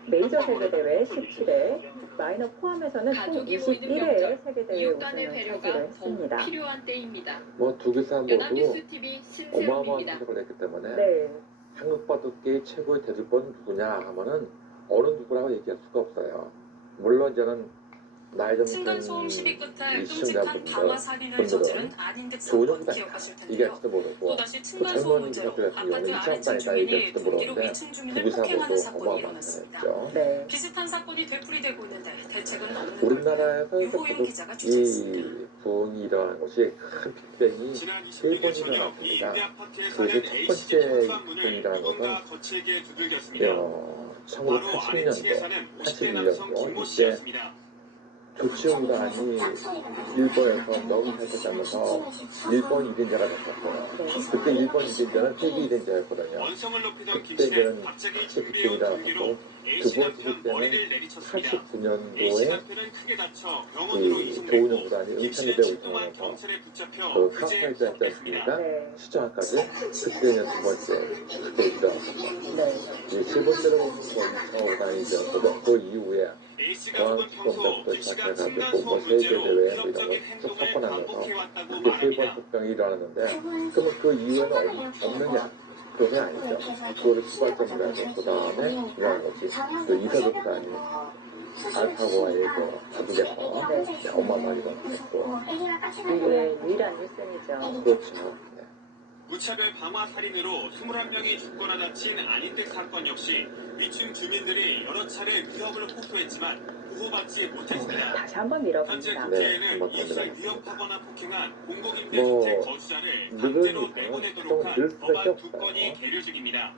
메이저 세계 대회 17회, 마이너 포함해서는 총 가족이 모이는 21회 명절, 세계 대회 이웃 간의 우승을 배려가 차지를 더욱 했습니다. 필요한 때입니다. 뭐 두 기사 모두 연합뉴스 TV 어마어마한 신세롬입니다. 실력을 냈기 때문에 네. 한국 바둑계의 최고의 대들보는 누구냐 하면은 어느 누구라고 얘기할 수가 없어요. 물론 저는 나이 좀 든 층간소음 시비 끝에 이 끔찍한 방화 살인을 저지른 시청자분들은 아닌 조은영 듯한 구단 기억하실 텐데요. 얘기할지도 모르고 또다시 또 층간소음 젊은 문제로 기사들 같은 아파트 경우는 아래층 이창단이다 주민이 얘기할지도 분기로 모르는데 위층 두 주민을 기사 폭행하는 모두 사건이 어마어마한 일어났습니다. 거였죠. 네. 비슷한 사건이 되풀이되고 있는데 대책은 없는 걸까요? 우리나라에서 유호영 기자가 취재했습니다. 이 부흥이 일어난 것이 큰 빅뱅이 세 번 일어났습니다. 그래서 첫 번째 빅뱅이라는 것은 1980년도, 81년도 이때 조치훈 구단이 일본에서 너무 탈퇴하면서 일본 1인자가 됐었어요. 그때 일본 1인자는 세계 1인자였거든요. 그때는 빅뱅이라고 두 번째 때는 89년도에 그 조은영 구단이 응천예대 우승하면서 그 카프라이즈 했지 않습니까? 시청학까지 그때는 두 번째 그때 일어났었죠. 세 번째로 이창호 구단이 이제 그 이후에 공항특검부터 시작해서 해가지고 뭐 세계 대회 뭐 이런 거 쭉 섞고 나면서 그렇게 세번 폭병이 일어나는데 그러면 그 이유에는 없느냐? 그게 아니죠. 그거를 출발점으로 해서 그 다음에 일어난 거지. 그 이사조단이 알파고와의 그 바둑에서 엄마 말이가 했고 이게 유일한 일선이죠. 그렇죠. 무차별 방화 살인으로 21명이 죽거나 다친 안인택 사건 역시 위층 주민들이 여러 차례 위협을 호소했지만 보호받지 못했습니다. 다시 한번 현재 밀어봅니다. 국회에는 이웃을 위협하거나 폭행한 공공임대주택 거주자를 강제로 내보내도록 한 법안 2건이 계류 중입니다.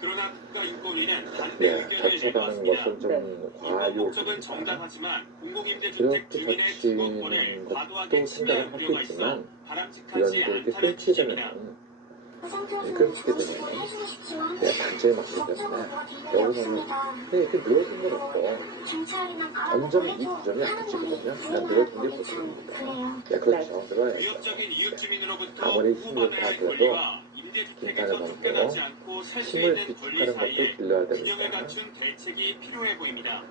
그러나 국가인권위는 반대 의견을 자처하는 내놓았습니다. 것은 좀 과하고 목적은 정당하지만 공공임대주택 주민의 주거권을 과도하게 침해할 우려가 있어 바람직하지 않다는 지적입니다. 끊기게 되면 단체에 맞기 때문에 여기서는 이렇게 늘어진 건 없고 완전히 이 구전이 안 되거든요. 그냥 늘어진 게 보통입니다. 그렇죠. 늘어야죠. 위협적인 이웃 주민으로부터 아무리 힘을 보호받아야 할 다해도 권리와 임대주택에서 쫓겨나지 않고 살 수 힘을 있는 권리 비축하는 사이에 것도 길러야 균형을 되니까. 갖춘 대책이 필요해 보입니다.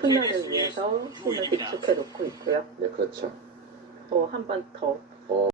훈련을 위해서 힘을 비축해 놓고 있고요. 네, 그렇죠. 한 번 더